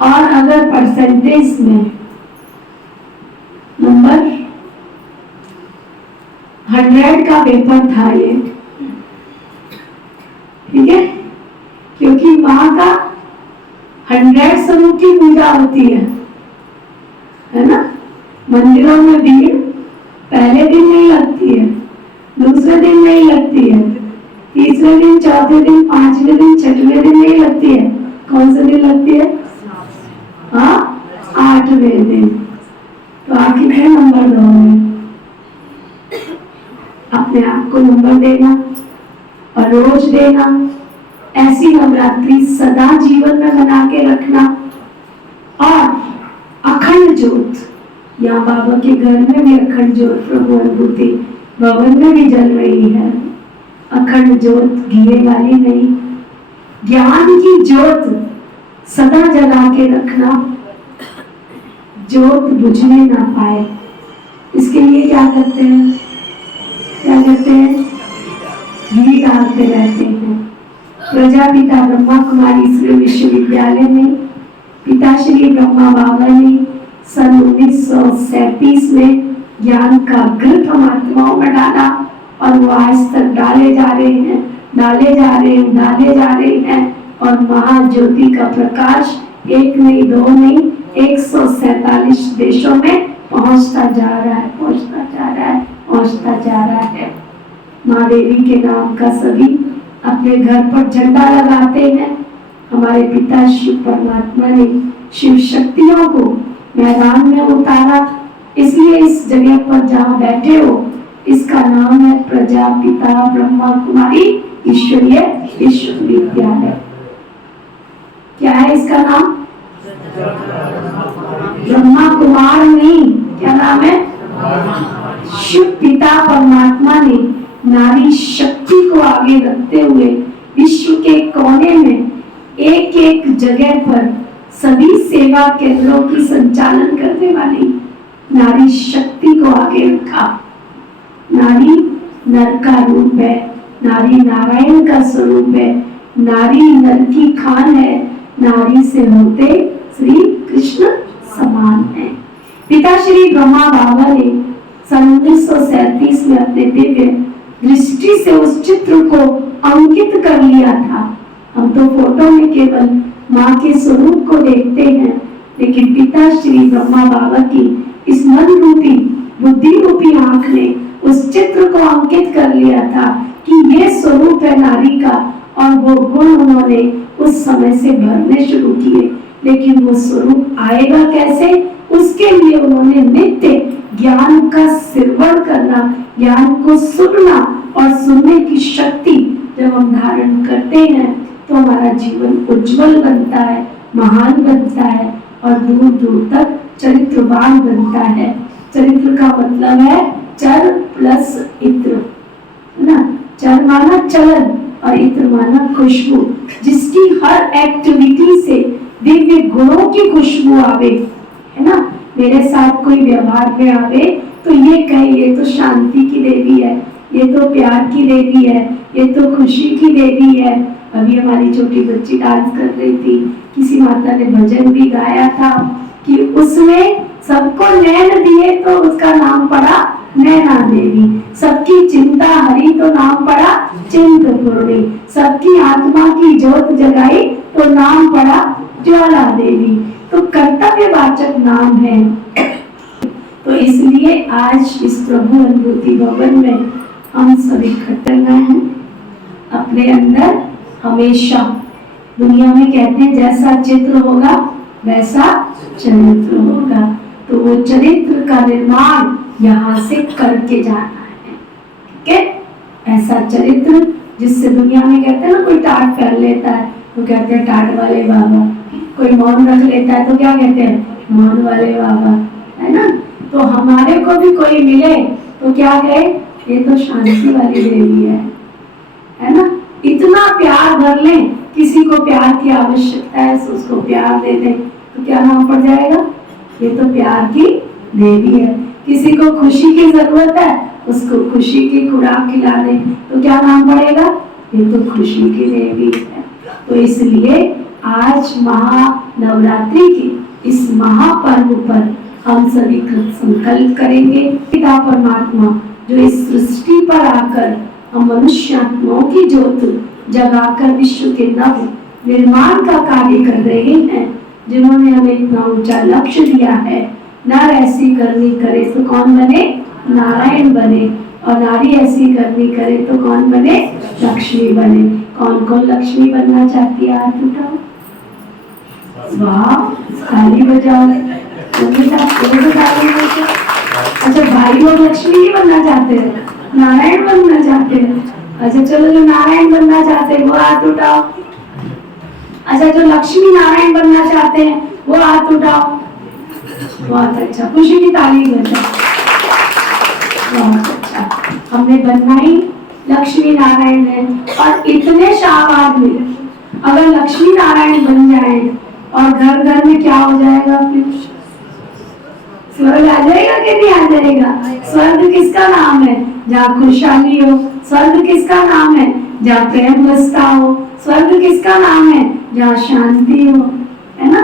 और अगर परसेंटेज में नंबर 100 का पेपर था ये, ठीक है, क्योंकि माँ का 100 स्वरूप की पूजा होती है ना। मंदिरों में भीड़ पहले दिन नहीं लगती है, दूसरे दिन नहीं लगती है, तीसरे दिन, चौथे दिन, पांचवें दिन, छठवें दिन नहीं लगती है। कौन से दिन लगती है? हाँ, 8वें दिन। तो आप कितने नंबर दोगे? अपने आप को नंबर देना और रोज देना। ऐसी नवरात्रि सदा जीवन में बना के रखना। और अखंड ज्योत, यहाँ बाबा के घर में भी अखंड ज्योत प्रभु अनुभूति भवन में भी जल रही है। अखंड ज्योत घिए वाली नहीं, ज्ञान की ज्योत सदा जला के रखना, ज्योत बुझने ना पाए। इसके लिए क्या करते हैं? क्या करते हैं? घी डालते रहते हैं। प्रजापिता ब्रह्मा कुमारी श्री विश्वविद्यालय में पिता श्री ब्रह्मा बाबा ने सन 1937 में ज्ञान का ग्रंथ हम आत्माओं में डाला और वो आज तक डाले जा रहे हैं, डाले जा रहे हैं, डाले जा रहे हैं। और महाज्योति का प्रकाश एक नहीं, दो नहीं, 147 देशों में पहुंचता जा रहा है, पहुंचता जा रहा है, पहुंचता जा रहा है। माँ देवी के नाम का सभी अपने घर पर झंडा लगाते हैं। हमारे पिता शिव परमात्मा ने शिव शक्तियों को मैदान में उतारा, इसलिए इस जगह पर जहाँ बैठे हो इसका नाम है प्रजापिता ब्रह्मा कुमारी ईश्वरीय विश्वविद्यालय। क्या है इसका नाम? ब्रह्मा कुमार नहीं, क्या नाम है? शिव पिता परमात्मा ने नारी शक्ति को आगे रखते हुए विश्व के कोने में एक एक जगह पर सभी सेवा केंद्रों की संचालन करने वाली नारी शक्ति को आगे रखा। नारी नर का रूप है, नारी नारायण का स्वरूप है, नारी नर की खान है, नारी से होते श्री कृष्ण समान है। पिता श्री ब्रह्मा बाबा ने सन 1937 में अपने दिव्य दृष्टि से उस चित्र को अंकित कर लिया था। हम तो फोटो में केवल माँ के स्वरूप को देखते हैं, लेकिन पिता श्री ब्रह्मा बाबा की इस मन रूपी बुद्धि रूपी आंख ने उस चित्र को अंकित कर लिया था कि ये स्वरूप है नारी का, और वो गुण उन्होंने उस समय से भरने शुरू किए। लेकिन वो स्वरूप आएगा कैसे, उसके लिए उन्होंने नित्य ज्ञान का सिरवण करना, ज्ञान को सुनना, और सुनने की शक्ति जब हम धारण करते हैं तो हमारा जीवन उज्जवल बनता है, महान बनता है और दूर दूर तक चरित्रवान बनता है। चरित्र का मतलब है चर प्लस इत्र, ना? चर माना चलन, और इत्र माना खुशबू, जिसकी हर एक्टिविटी से दिव्य गुणों की खुशबू आवे, है ना। मेरे साथ कोई व्यवहार में आवे तो ये कहे ये तो शांति की देवी है, ये तो प्यार की देवी है, ये तो खुशी की देवी है। अभी हमारी छोटी बच्ची डांस कर रही थी, किसी माता ने भजन भी गाया था कि उसमें सबको नैन दिए तो उसका नाम पड़ा नैना देवी, सबकी चिंता हरी तो नाम पड़ा चिंतपूर्णी, सबकी आत्मा की ज्योत जगाई तो नाम पड़ा ज्वाला देवी। तो कर्तव्यवाचक नाम है। तो इसलिए आज इस प्रभु अनुभूति भवन में हम सभी इकट्ठे हैं। अपने अंदर हमेशा, दुनिया में कहते हैं जैसा चित्र होगा वैसा चरित्र होगा, तो वो चरित्र का निर्माण यहाँ से करके जाना है। ठीक है, ऐसा चरित्र जिससे दुनिया में कहते हैं ना, कोई टाट कर लेता है तो कहते हैं टाट वाले बाबा, कोई मौन रख लेता है तो क्या कहते हैं मौन वाले बाबा, है ना। तो हमारे को भी कोई मिले तो क्या कहे, ये तो शांति वाली देवी है ना। इतना प्यार भर लें, किसी को प्यार की आवश्यकता है तो उसको प्यार दे दें तो क्या नाम पड़ जाएगा, ये तो प्यार की देवी है। किसी को खुशी की जरूरत है, उसको खुशी की खुराक खिला दें तो क्या नाम पड़ेगा, ये तो खुशी की देवी है। तो इसलिए आज महानवरात्रि के इस महापर्व पर हम सभी संकल्प करेंगे, पिता परमात्मा जो इस सृष्टि पर आकर हम मनुष्य आत्माओं की ज्योत जगाकर विश्व के नव निर्माण का कार्य कर रहे हैं, जिन्होंने हमें इतना ऊंचा लक्ष्य दिया है। नर ऐसी करनी करे तो कौन बने, नारायण बने, और नारी ऐसी करनी करे तो कौन बने, लक्ष्मी बने। कौन कौन लक्ष्मी बनना चाहती है, हाथ उठाओ। वाह, ताली बजाओ। अच्छा, भाई लोग लक्ष्मी नहीं बनना चाहते हैं, नारायण बनना चाहते हैं। अच्छा चलो, जो नारायण बनना चाहते हैं वो हाथ उठाओ। अच्छा, जो लक्ष्मी नारायण बनना चाहते हैं वो हाथ उठाओ। बहुत अच्छा, खुशी की ताली बजाओ। बहुत अच्छा, हमने बनना ही लक्ष्मी नारायण है। और इतने शाबाश मिले, अगर लक्ष्मी नारायण बन जाए और घर घर में क्या हो जाएगा, फिर स्वर्ग आ जाएगा कि नहीं आ जाएगा। स्वर्ग किसका नाम है, जहाँ खुशहाली हो। स्वर्ग किसका नाम है, जहाँ प्रेम बसता हो। स्वर्ग किसका नाम है, जहाँ शांति हो, है ना।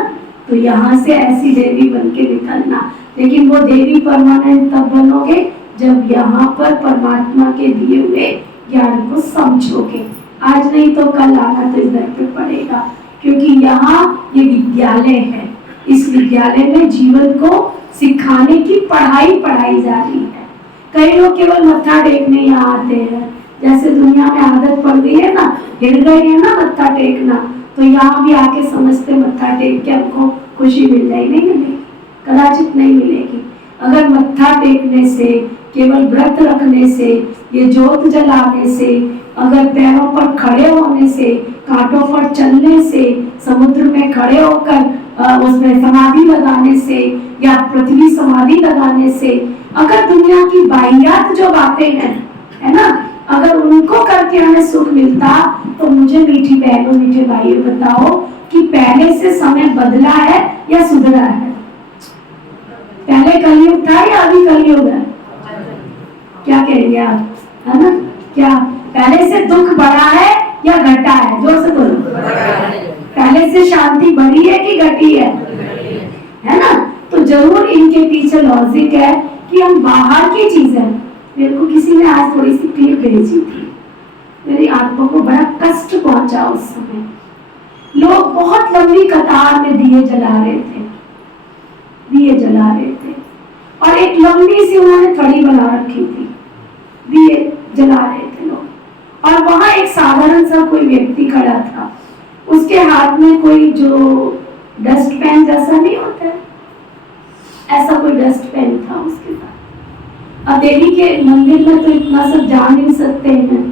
तो यहाँ से ऐसी देवी बन के निकलना। लेकिन वो देवी परमानेंट तब बनोगे जब यहाँ पर परमात्मा के दिए हुए ज्ञान को समझोगे। आज नहीं तो कल आना तो इधर पे पड़ेगा, क्योंकि यहाँ ये विद्यालय है। इस विद्यालय में जीवन को सिखाने की पढ़ाई पढ़ाई जा रही है। कई लोग केवल मत्था टेकने यहाँ आते हैं, जैसे दुनिया में आदत पड़ गई है ना, हिल गई है ना मत्था टेकना, तो यहाँ भी आके समझते मत्था टेक के हमको खुशी मिल जाएगी, नहीं मिलेगी, कदाचित नहीं मिलेगी। अगर मत्था टेकने से, केवल व्रत रखने से, ये ज्योत जलाने से, अगर पैरों पर खड़े होने से, कांटों पर चलने से, समुद्र में खड़े होकर उसमें समाधि लगाने से, या पृथ्वी समाधि लगाने से, अगर दुनिया की बाह्यात जो बातें हैं, है ना, अगर उनको करके हमें सुख मिलता, तो मुझे मीठी बहनों मीठे भाइयों बताओ कि पहले से समय बदला है या सुधरा है। पहले कलयुग था या अभी कलयुग है, क्या कहेंगे आप, है ना। क्या पहले से दुख बढ़ा है या घटा है, जोर से बोलो। पहले से शांति बढ़ी है कि घटी है ना। तो जरूर इनके पीछे लॉजिक है कि हम बाहर की चीजें, मेरे को किसी ने आज थोड़ी सी क्लिप भेजी थी, मेरी आत्मा को बड़ा कष्ट पहुंचा। उस समय लोग बहुत लंबी कतार में दिए जला रहे थे, दिए जला रहे थे, और एक लंबी सी उन्होंने थड़ी बना रखी थी, दिए जला रहे थे लोग। और वहां एक साधारण सा कोई व्यक्ति खड़ा था, उसके हाथ में कोई जो डस्ट पेन जैसा नहीं होता है, ऐसा कोई डस्ट पेन था उसके पास। अब देवी के मंदिर में तो इतना सब जा नहीं सकते हैं,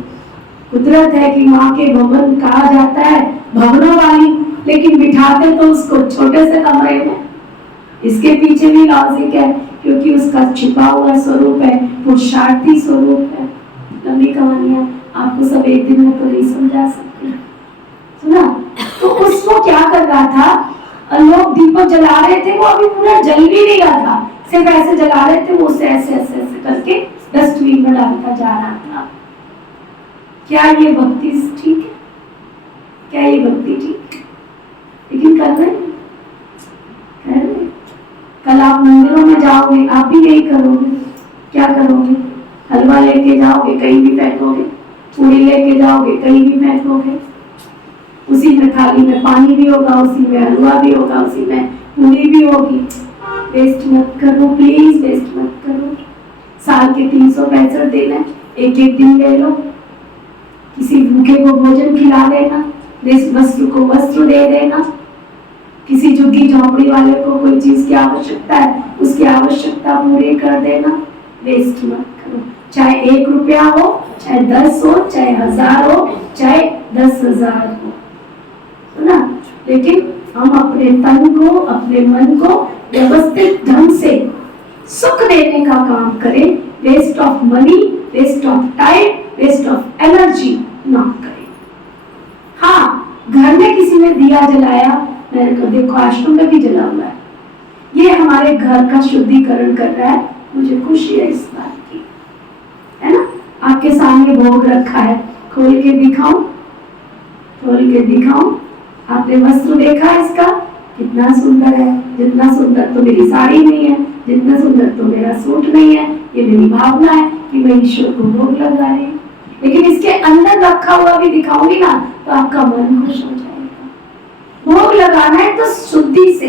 कुदरत है कि माँ के भवन कहा जाता है भवनों वाली, लेकिन बिठाते तो उसको छोटे से कमरे में। इसके पीछे भी लॉजिक है, क्योंकि उसका छिपा हुआ स्वरूप है, पुरुषार्थी स्वरूप है। लंबी कहानियां आपको सब एक दिन में तो नहीं समझा सकते, सुना। तो उसको क्या कर रहा था, लोग दीपक जला रहे थे, वो अभी पूरा जल भी नहीं रहा था, सिर्फ ऐसे जला रहे थे, वो उसे ऐसे ऐसे ऐसे करके डस्टबिन में डालता जा रहा था। क्या ये भक्ति ठीक है? क्या ये भक्ति ठीक है? लेकिन कर रहे हैं, कर रहे हैं। कल आप मंदिरों में जाओगे, आप भी यही करोगे। क्या करोगे? हलवा लेके जाओगे, कहीं भी फेंकोगे, पूरी लेके जाओगे, कहीं भी फेंकोगे। उसी में थाली में पानी भी होगा, उसी में हलवा भी होगा, उसी में पूरी भी होगी। वेस्ट मत करो प्लीज, वेस्ट मत करो। साल के 365 दिन है, एक एक दिन ले लो। किसी भूखे को भोजन खिला देना, वस्त्र को वस्त्र दे देना, किसी झुग्गी झोंपड़ी वाले को कोई चीज की आवश्यकता है, उसकी आवश्यकता पूरी कर देना। वेस्ट मत करो, चाहे 1 रुपया हो, चाहे 10 हो, चाहे 1000 हो, चाहे 10,000 हो, सुना। लेकिन हम अपने तन को, अपने मन को व्यवस्थित ढंग से सुख देने का काम करें। Waste of money, waste of time, waste of energy ना करें। हाँ, घर में किसी ने दिया जलाया, मैंने कहा देखो आश्रम में भी जला हुआ है, ये हमारे घर का शुद्धिकरण कर रहा है, मुझे खुशी है इस बात की, है ना। आपके सामने भोग रखा है, खोल के दिखाऊं, खोल के दिखाऊं। आपने वस्त्र देखा इसका कितना सुंदर है, जितना सुंदर तो मेरी साड़ी नहीं है, जितना सुंदर तो मेरा सूट नहीं है। ये मेरी भावना है कि मैं ईश्वर को भोग लगा रही हूँ, लेकिन इसके अंदर रखा हुआ भी दिखाऊंगी ना तो आपका मन खुश हो जाएगा। भोग लगाना है तो शुद्धि से,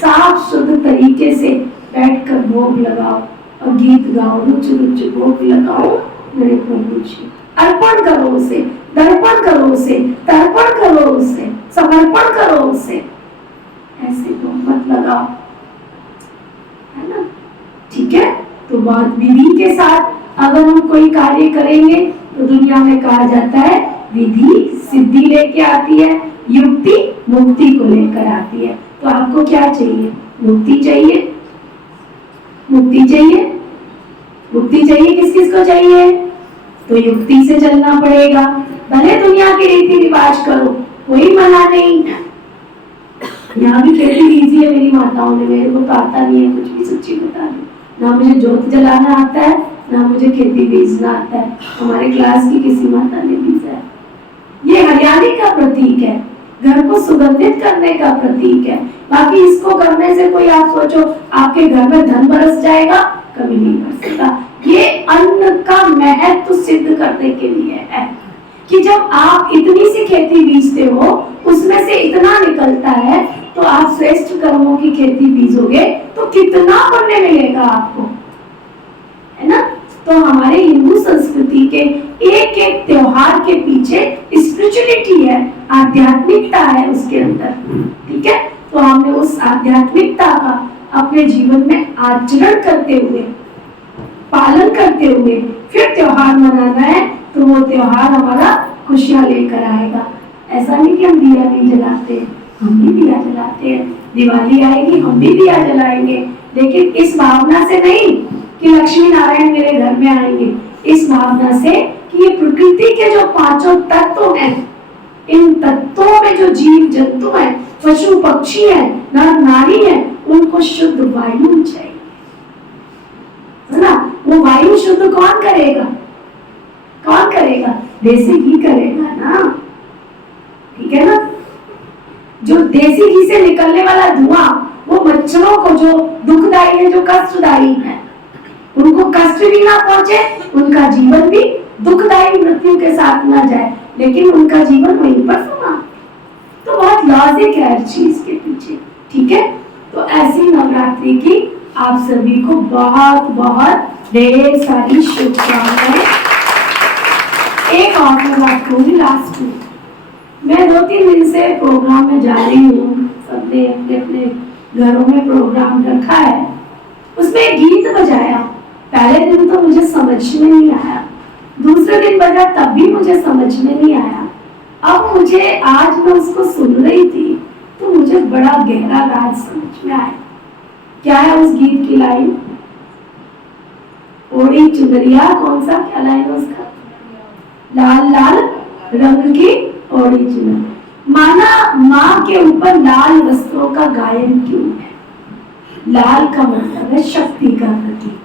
साफ शुद्ध तरीके से बैठकर भोग लगाओ और गीत गाओ, रुच रुच भोग लगाओ मेरे प्रभु जी। अर्पण करो उसे, दर्पण करो उसे, तर्पण करो उसे, समर्पण करो उसे। ऐसे भोग मत लगाओ, है ना। ठीक है, तो बहुत विधि के साथ अगर हम कोई कार्य करेंगे तो दुनिया में कहा जाता है विधि सिद्धि लेके आती है, युक्ति मुक्ति को लेकर आती है। तो आपको क्या चाहिए? मुक्ति चाहिए, मुक्ति चाहिए, मुक्ति चाहिए। किस किस को चाहिए? तो युक्ति से चलना पड़ेगा। भले दुनिया के रीति रिवाज करो, कोई मना नहीं। यहाँ भी खेती कीजिए मेरी माताओं ने, मेरे को तो आता नहीं है कुछ भी, सच्ची बता दूं। ना मुझे जोत जलाना आता है, ना मुझे खेती बीजना आता है। हमारे क्लास की किसी माता ने बीजा है। ये हरियाली का प्रतीक है, घर को सुगंधित करने का प्रतीक है। बाकी इसको करने से कोई आप सोचो आपके घर में धन बरस जाएगा, कभी नहीं बरसेगा। ये अन्न का महत्व सिद्ध करने के लिए है कि जब आप इतनी सी खेती बीजते हो, उसमें से इतना निकलता है, तो आप श्रेष्ठ कर्मों की खेती बीजोगे तो कितना पुण्य मिलेगा आपको, है ना। तो हमारे हिंदू संस्कृति के एक एक त्योहार के पीछे स्पिरिचुअलिटी है, आध्यात्मिकता है उसके अंदर, ठीक है। तो हमने उस आध्यात्मिकता का अपने जीवन में आचरण करते हुए, पालन करते हुए फिर त्योहार मनाना है, तो वो त्योहार हमारा खुशियां लेकर आएगा। ऐसा नहीं कि हम दिया नहीं जलाते, हम भी दिया जलाते हैं। दिवाली आएगी हम भी दिया जलाएंगे, लेकिन इस भावना से नहीं कि लक्ष्मी नारायण मेरे घर में आएंगे, इस भावना से कि ये प्रकृति के जो 5 तत्व हैं, इन तत्वों में जो जीव जंतु हैं, पशु पक्षी हैं, नर नारी हैं, उनको शुद्ध वायु चाहिए, है ना। वो वायु शुद्ध कौन करेगा? कौन करेगा? देसी घी करेगा ना, ठीक है ना। जो देसी घी से निकलने वाला धुआं वो मच्छरों को जो दुखदायी है, जो कष्टदायी है, उनको कष्ट भी ना पहुंचे, उनका जीवन भी दुखदायी मृत्यु के साथ ना जाए, लेकिन उनका जीवन वहीं पर समाप्त। तो बहुत लॉजिक है हर चीज के पीछे, ठीक है। तो ऐसी नवरात्रि की आप सभी को बहुत बहुत ढेर सारी शुभकामनाएं। एक और मैं बात कहूँगी लास्ट में, मैं 2-3 दिन से प्रोग्राम में जा रही हूँ, सबने अपने अपने घरों में प्रोग्राम रखा है, उसमें एक गीत बजाया। पहले दिन तो मुझे समझ में नहीं आया, दूसरे दिन बजा तब भी मुझे समझ में नहीं आया। अब मुझे आज मैं उसको सुन रही थी तो मुझे बड़ा गहरा राज समझ में आया। क्या है उस गीत की लाइन? ओढ़ी चुनरिया, कौन सा क्या लाइन है उसका? लाल लाल रंग की ओढ़ी चुनर। माना माँ के ऊपर लाल वस्त्रों का गायन क्यों है? लाल का मतलब है शक्ति का प्रतीक।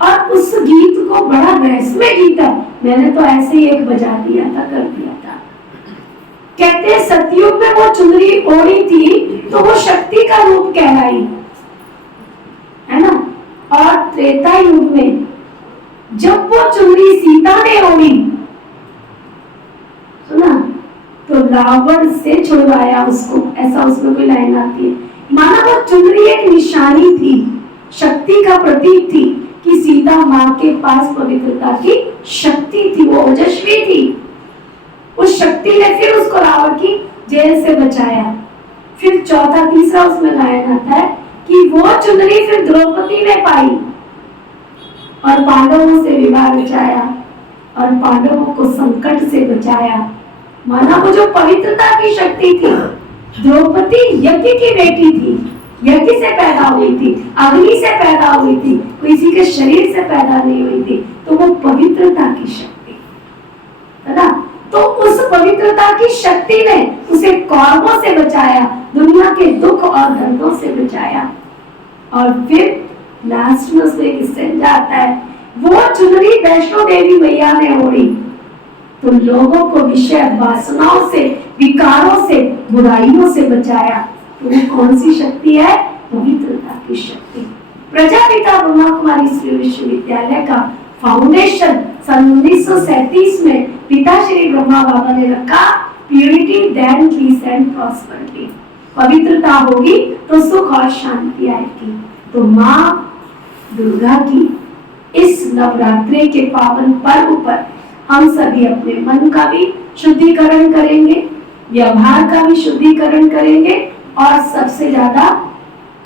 और उस गीत को बड़ा रहस्यमय गीत है, मैंने तो ऐसे ही एक बजा दिया था, कर दिया था। कहते हैं सतयुग में वो चुनरी ओढ़ी थी तो वो शक्ति का रूप कहलाई, है ना। और त्रेता युग में जब वो चुनरी सीता ने ओढ़ी, सुना, तो रावण से छुड़वाया उसको, ऐसा उसमें कोई लाइन आती है। माना वो चुनरी एक निशानी थी, शक्ति का प्रतीक थी कि सीता माँ के पास पवित्रता की शक्ति थी, वो ओजस्वी थी। उस शक्ति ने फिर उसको रावण की जेल से बचाया। फिर चौथा तीसरा उसमें गायन आता है कि वो चुनरी फिर द्रौपदी ने पाई और पांडवों से विवाह रचाया और पांडवों को संकट से बचाया। माना वो जो पवित्रता की शक्ति थी, द्रौपदी यज्ञ की बेटी थी, यज्ञ से पैदा हुई थी, अग्नि से पैदा हुई थी, किसी के शरीर से पैदा नहीं हुई थी, तो वो पवित्रता की शक्ति है ना। तो उस पवित्रता की शक्ति ने उसे कौरवों से बचाया, दुनिया के दुख और दर्दों से बचाया। और फिर लास्ट में उसमें एक स्टेंजा आता है, वो चुनरी वैष्णो देवी मैया ने ओढ़ी तो लोगों को विषय वासनाओं से, विकारों से, बुराइयों से बचाया। तो वो कौन सी शक्ति है? पवित्रता की शक्ति। प्रजापिता ब्रह्मा कुमारी श्री विश्वविद्यालय का फाउंडेशन सन 1937 में पिता श्री ब्रह्मा बाबा ने रखा, purity then peace and prosperity. पवित्रता होगी तो सुख और शांति आएगी। तो माँ दुर्गा की इस नवरात्रि के पावन पर्व पर हम सभी अपने मन का भी शुद्धिकरण करेंगे, व्यवहार का भी शुद्धिकरण करेंगे और सबसे ज्यादा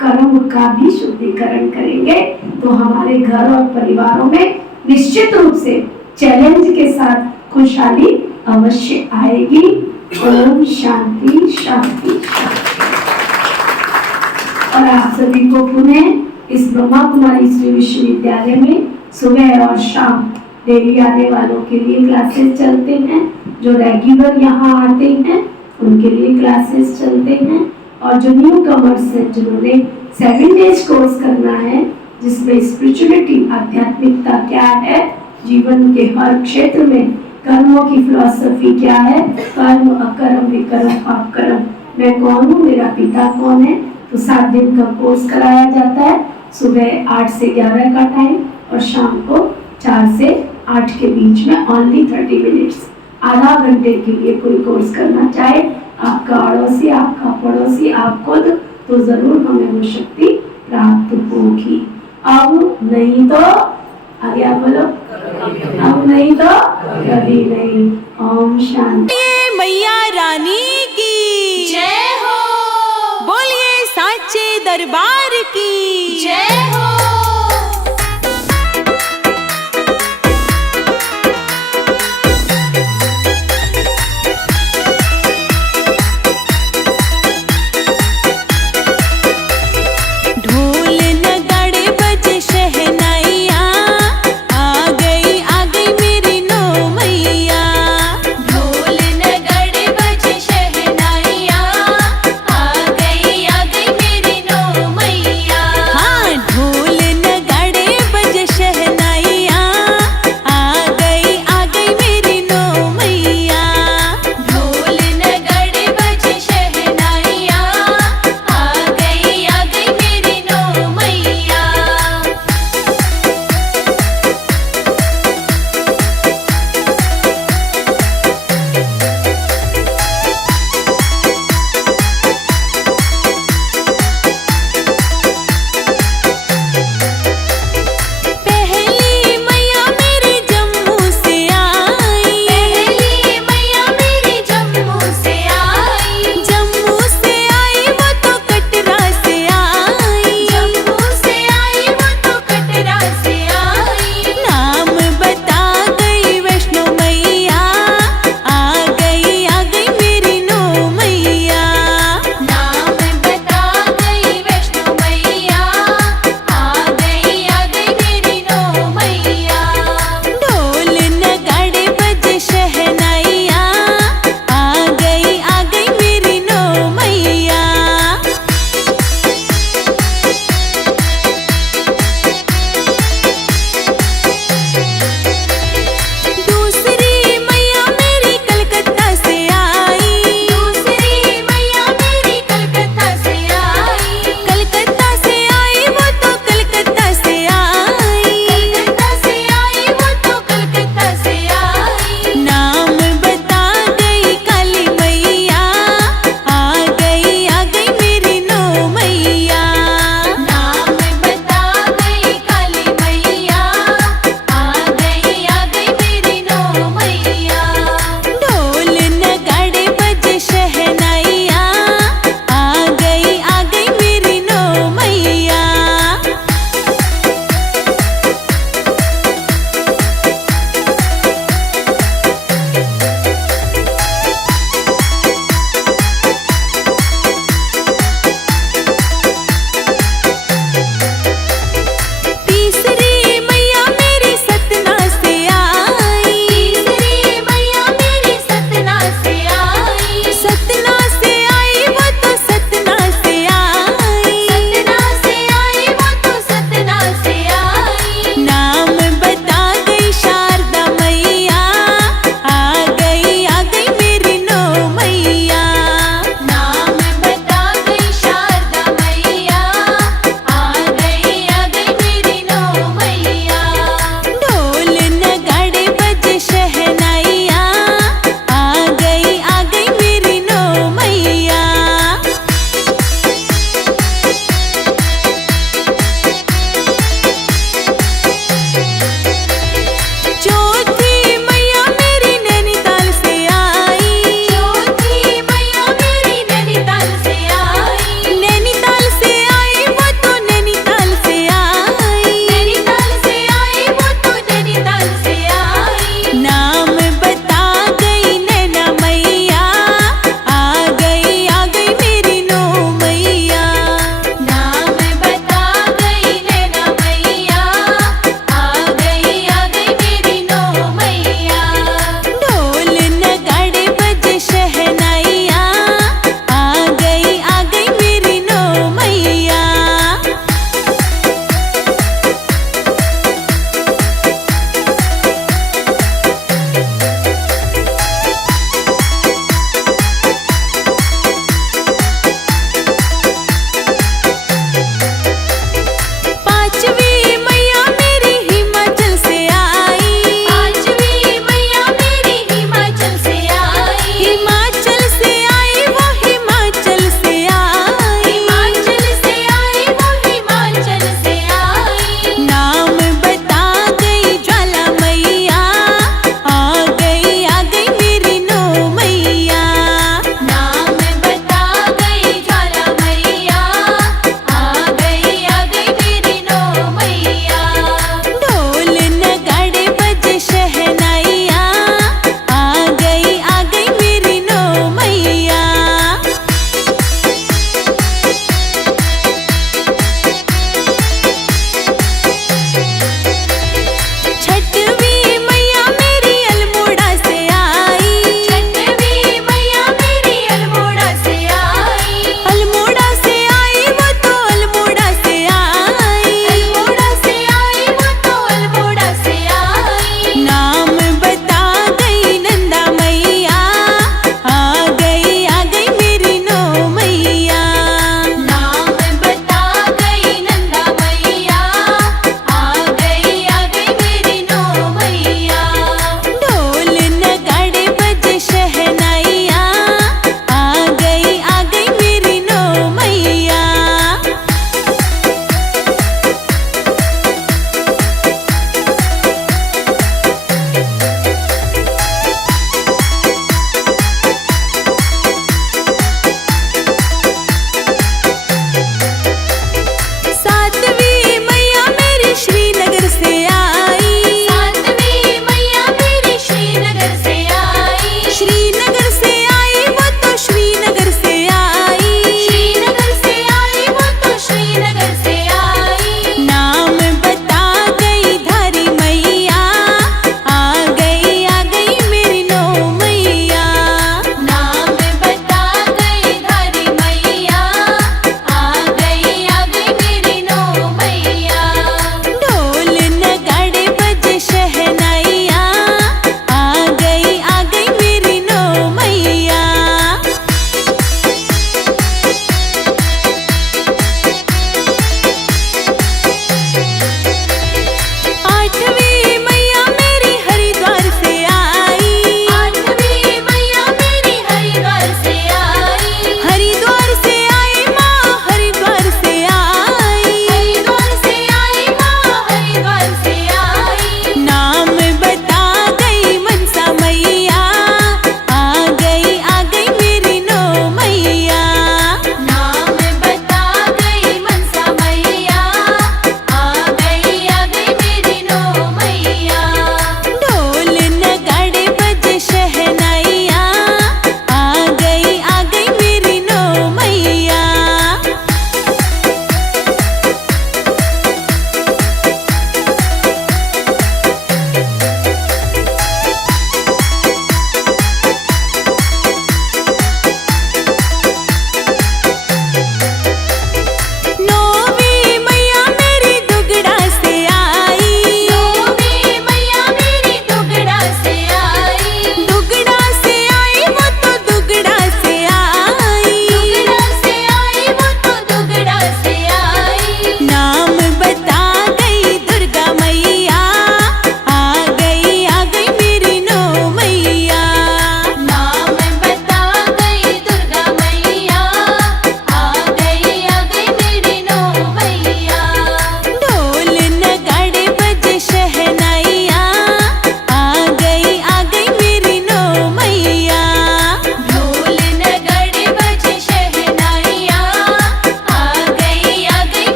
कर्म का भी शुद्धिकरण करेंगे। तो हमारे घर और परिवारों में निश्चित रूप से चैलेंज के साथ खुशहाली अवश्य आएगी। ओम शांति शांति शांति। और आप सभी को पुनः इस ब्रह्मा कुमारी श्री विश्वविद्यालय में सुबह और शाम डेली आने वालों के लिए क्लासेस चलते हैं, जो रेगुलर यहाँ आते हैं उनके लिए क्लासेस चलते हैं, और जो न्यू कमर्स हैं जिन्होंने 7 डेज कोर्स करना है जिसमें स्पिरिचुअलिटी, आध्यात्मिकता क्या है, जीवन के हर क्षेत्र में कर्मों की फिलॉसफी क्या है, कर्म अकर्म विकर्म पाप कर्म, मैं कौन हूँ, मेरा पिता कौन है, तो 7 दिन का कोर्स कराया जाता है। सुबह 8 से 11 का टाइम और शाम को 4 से 8 के बीच में ओनली 30 मिनट्स, आधा घंटे के लिए कोई कोर्स करना चाहे, आपका अड़ोसी, आपका पड़ोसी, आप खुद, तो जरूर हमें वो शक्ति प्राप्त होगी। अब नहीं तो आगे आप बोलो, अब नहीं तो कभी नहीं। ओम शांति। मैया रानी की जय हो, बोलिए साचे दरबार की जय हो।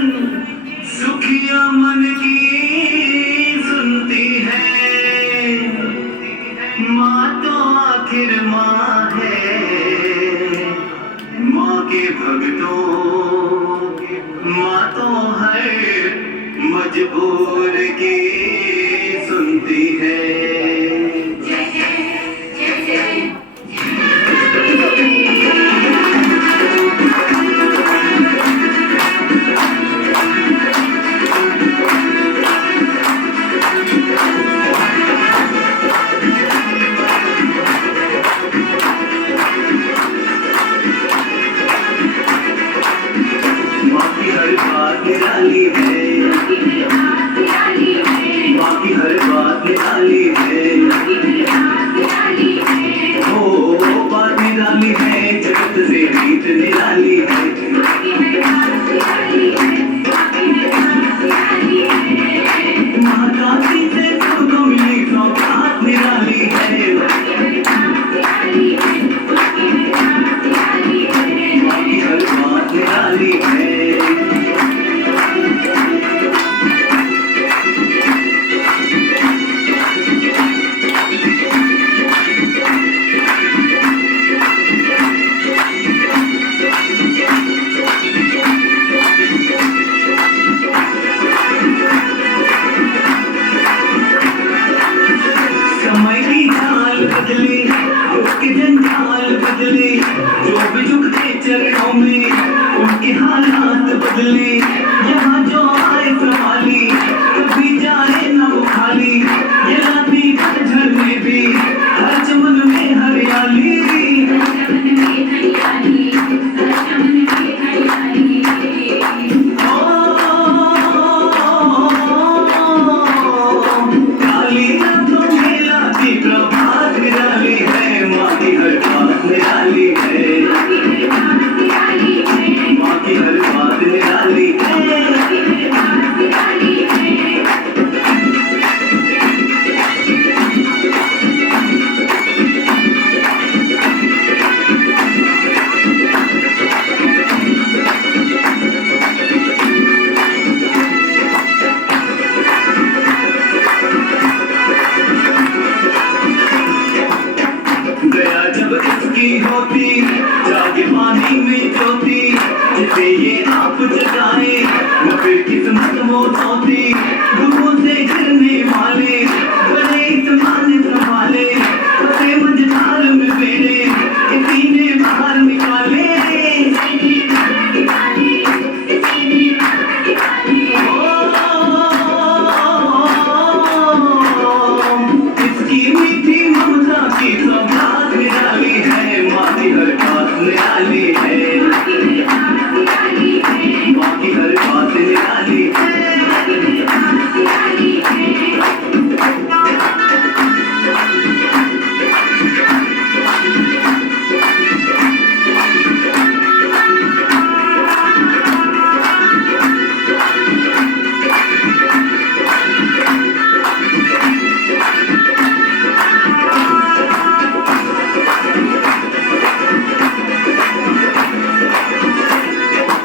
सुखिया मन की सुनती है, माँ तो आखिर माँ है। माँ के भक्तों, माँ तो है मजबूर की सुनती है। माँ की हर बात निराली है, माँ की हर बात निराली है। ओ बात निराली है, जगत से रीत निराली है। माता की से सबको मिली सौगात निराली है। माँ की हर बात निराली है। समय की चाल बदले, उसके जंजाल बदले, जो भी झुकते चरणों में उनके हालात बदले। यहाँ जो आए संभाली, कभी जाए न वो खाली। ये लाती पतझड़ में भी हर चमन में हरियाली। काली रातों में लाती प्रभात निराली है। माँ की हर बात निराली है। माँ की हर बात निराली है। गया जब इसकी होती, जागे पानी में ज्योति। जिसे ये आप जगाए, वो फिर किस्मत वो सोती। गुरु से गिरने वाले, बड़े इस्मान संभाले। फंसे मझधार में बेड़े, किसी ने बाहर निकाले। इसकी मीठी ममता की सौगात निराली है। माँ की हर बात निराली है। माँ की हर बात निराली है।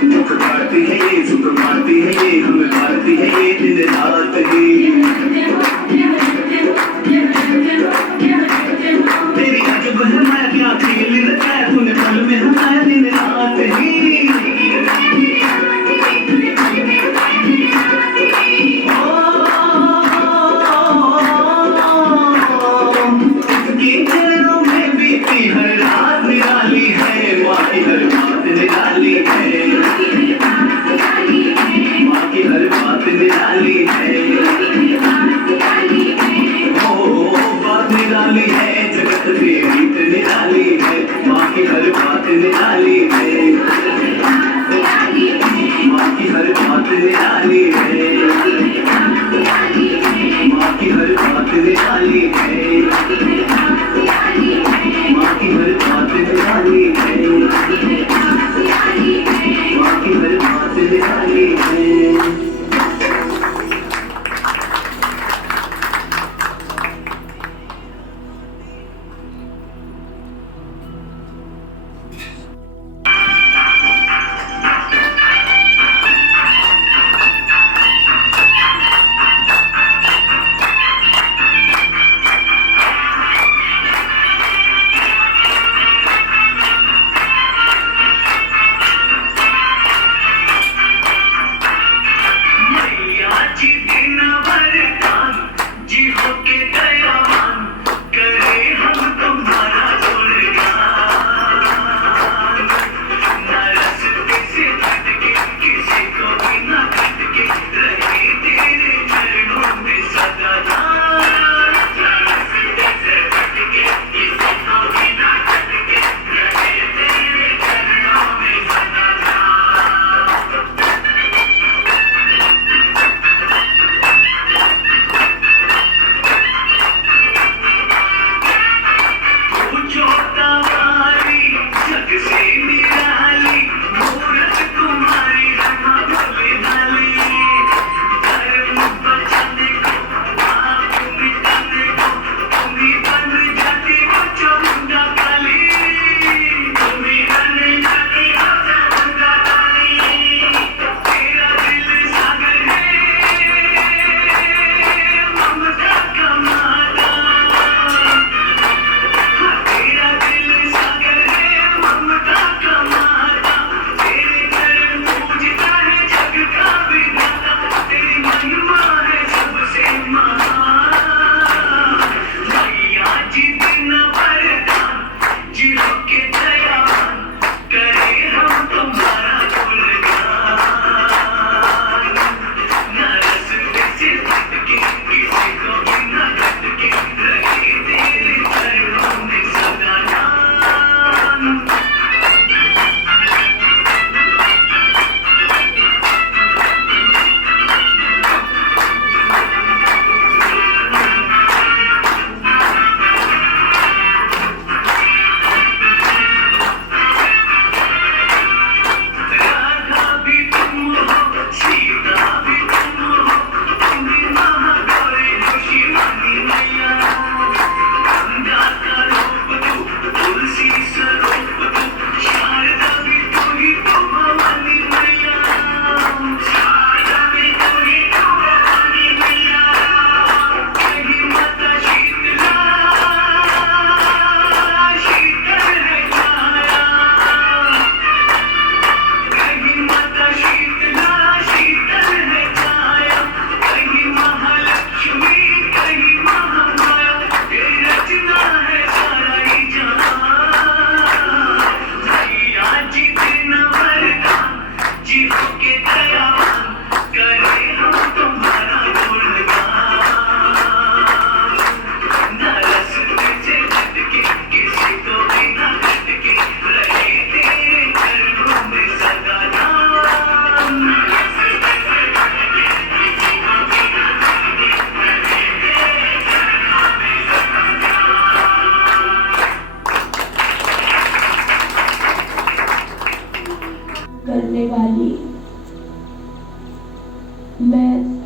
दुख बांटती है, सुख बांटती है, हमें बांटती है दिन रात ही। तेरी अजब है मैं क्या खेल रखा है, तूने पल में हंसाया दिन रात ही। इसके चरणों में बीती हर रात निराली है। माँ की हर बात निराली है। माँ की हर बात निराली है। ओ बात निराली है, जगत से रीत निराली है। माँ की हर बात निराली है। माँ की हर बात निराली है। माँ की हर बात निराली है। माँ की हर बात निराली है। माँ की हर बात निराली है।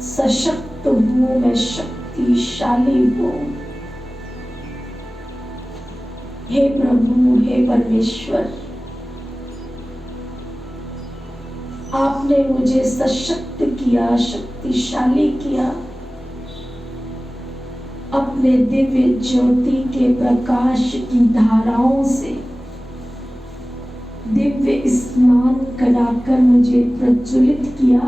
सशक्त हूँ, मैं शक्तिशाली हूँ। हे प्रभु, हे परमेश्वर, आपने मुझे सशक्त किया, शक्तिशाली किया। अपने दिव्य ज्योति के प्रकाश की धाराओं से दिव्य स्नान कराकर मुझे प्रज्वलित किया।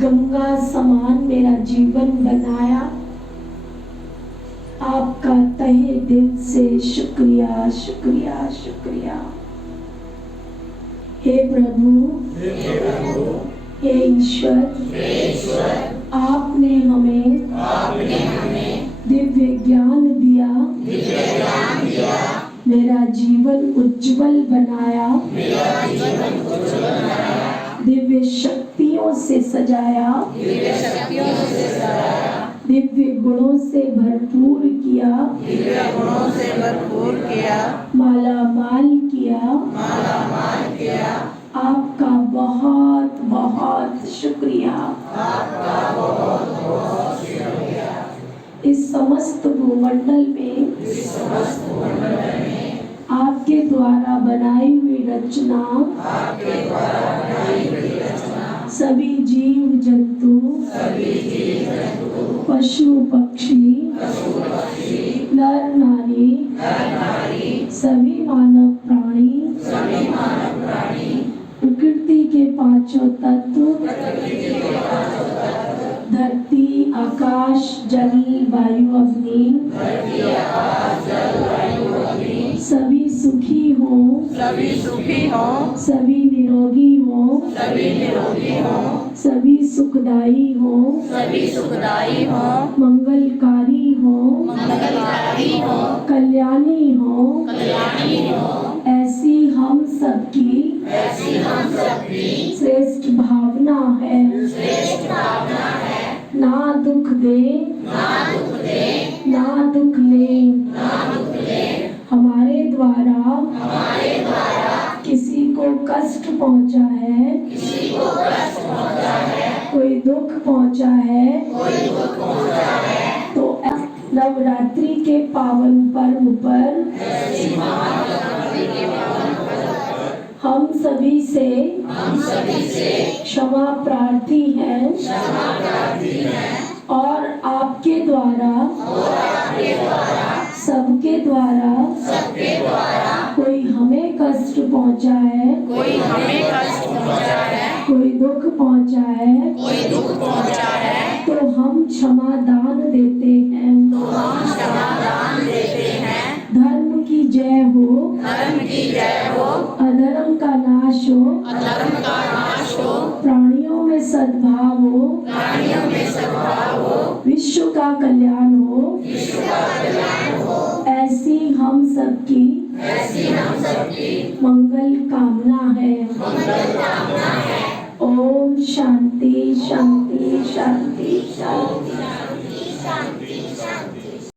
गंगा समान मेरा जीवन बनाया। आपका तहे दिल से शुक्रिया, शुक्रिया, शुक्रिया। हे प्रभु, हे ईश्वर, आपने हमें दिव्य ज्ञान दिया, मेरा जीवन उज्जवल बनाया, दिव्य शक्तियों से सजाया, दिव्य गुणों से भरपूर किया, माला माल किया। आपका बहुत बहुत शुक्रिया। इस समस्त भूमंडल में आपके द्वारा बनाई हुई रचना, सभी जीव जंतु, पशु पक्षी, नर नारी, सभी मानव प्राणी, प्रकृति के पांचों तत्व, धरती, आकाश, जल, वायु, अग्नि, सभी सुखी हों, सभी निरोगी हों, सभी सुखदायी हों, मंगलकारी हों, कल्याणी हों। ऐसी हम सबकी श्रेष्ठ भावना है। ना दुख दे, ना दुख ले। हमारे द्वारा किसी को कष्ट पहुंचा है, कोई दुख पहुंचा है, तो नवरात्रि के पावन पर्व पर हम सभी से क्षमा प्रार्थी हैं और आपके द्वारा सबके द्वारा कोई हमें कष्ट पहुंचा है, कोई दुख पहुंचा है, तो हम क्षमा दान देते हैं। धर्म की जय हो, अधर्म का नाश हो, प्राणियों में सद्भाव हो, विश्व का कल्याण हो। ऐसी हम सबकी मंगल कामना है। ओम शांति शांति शांति शांति शांति शांति।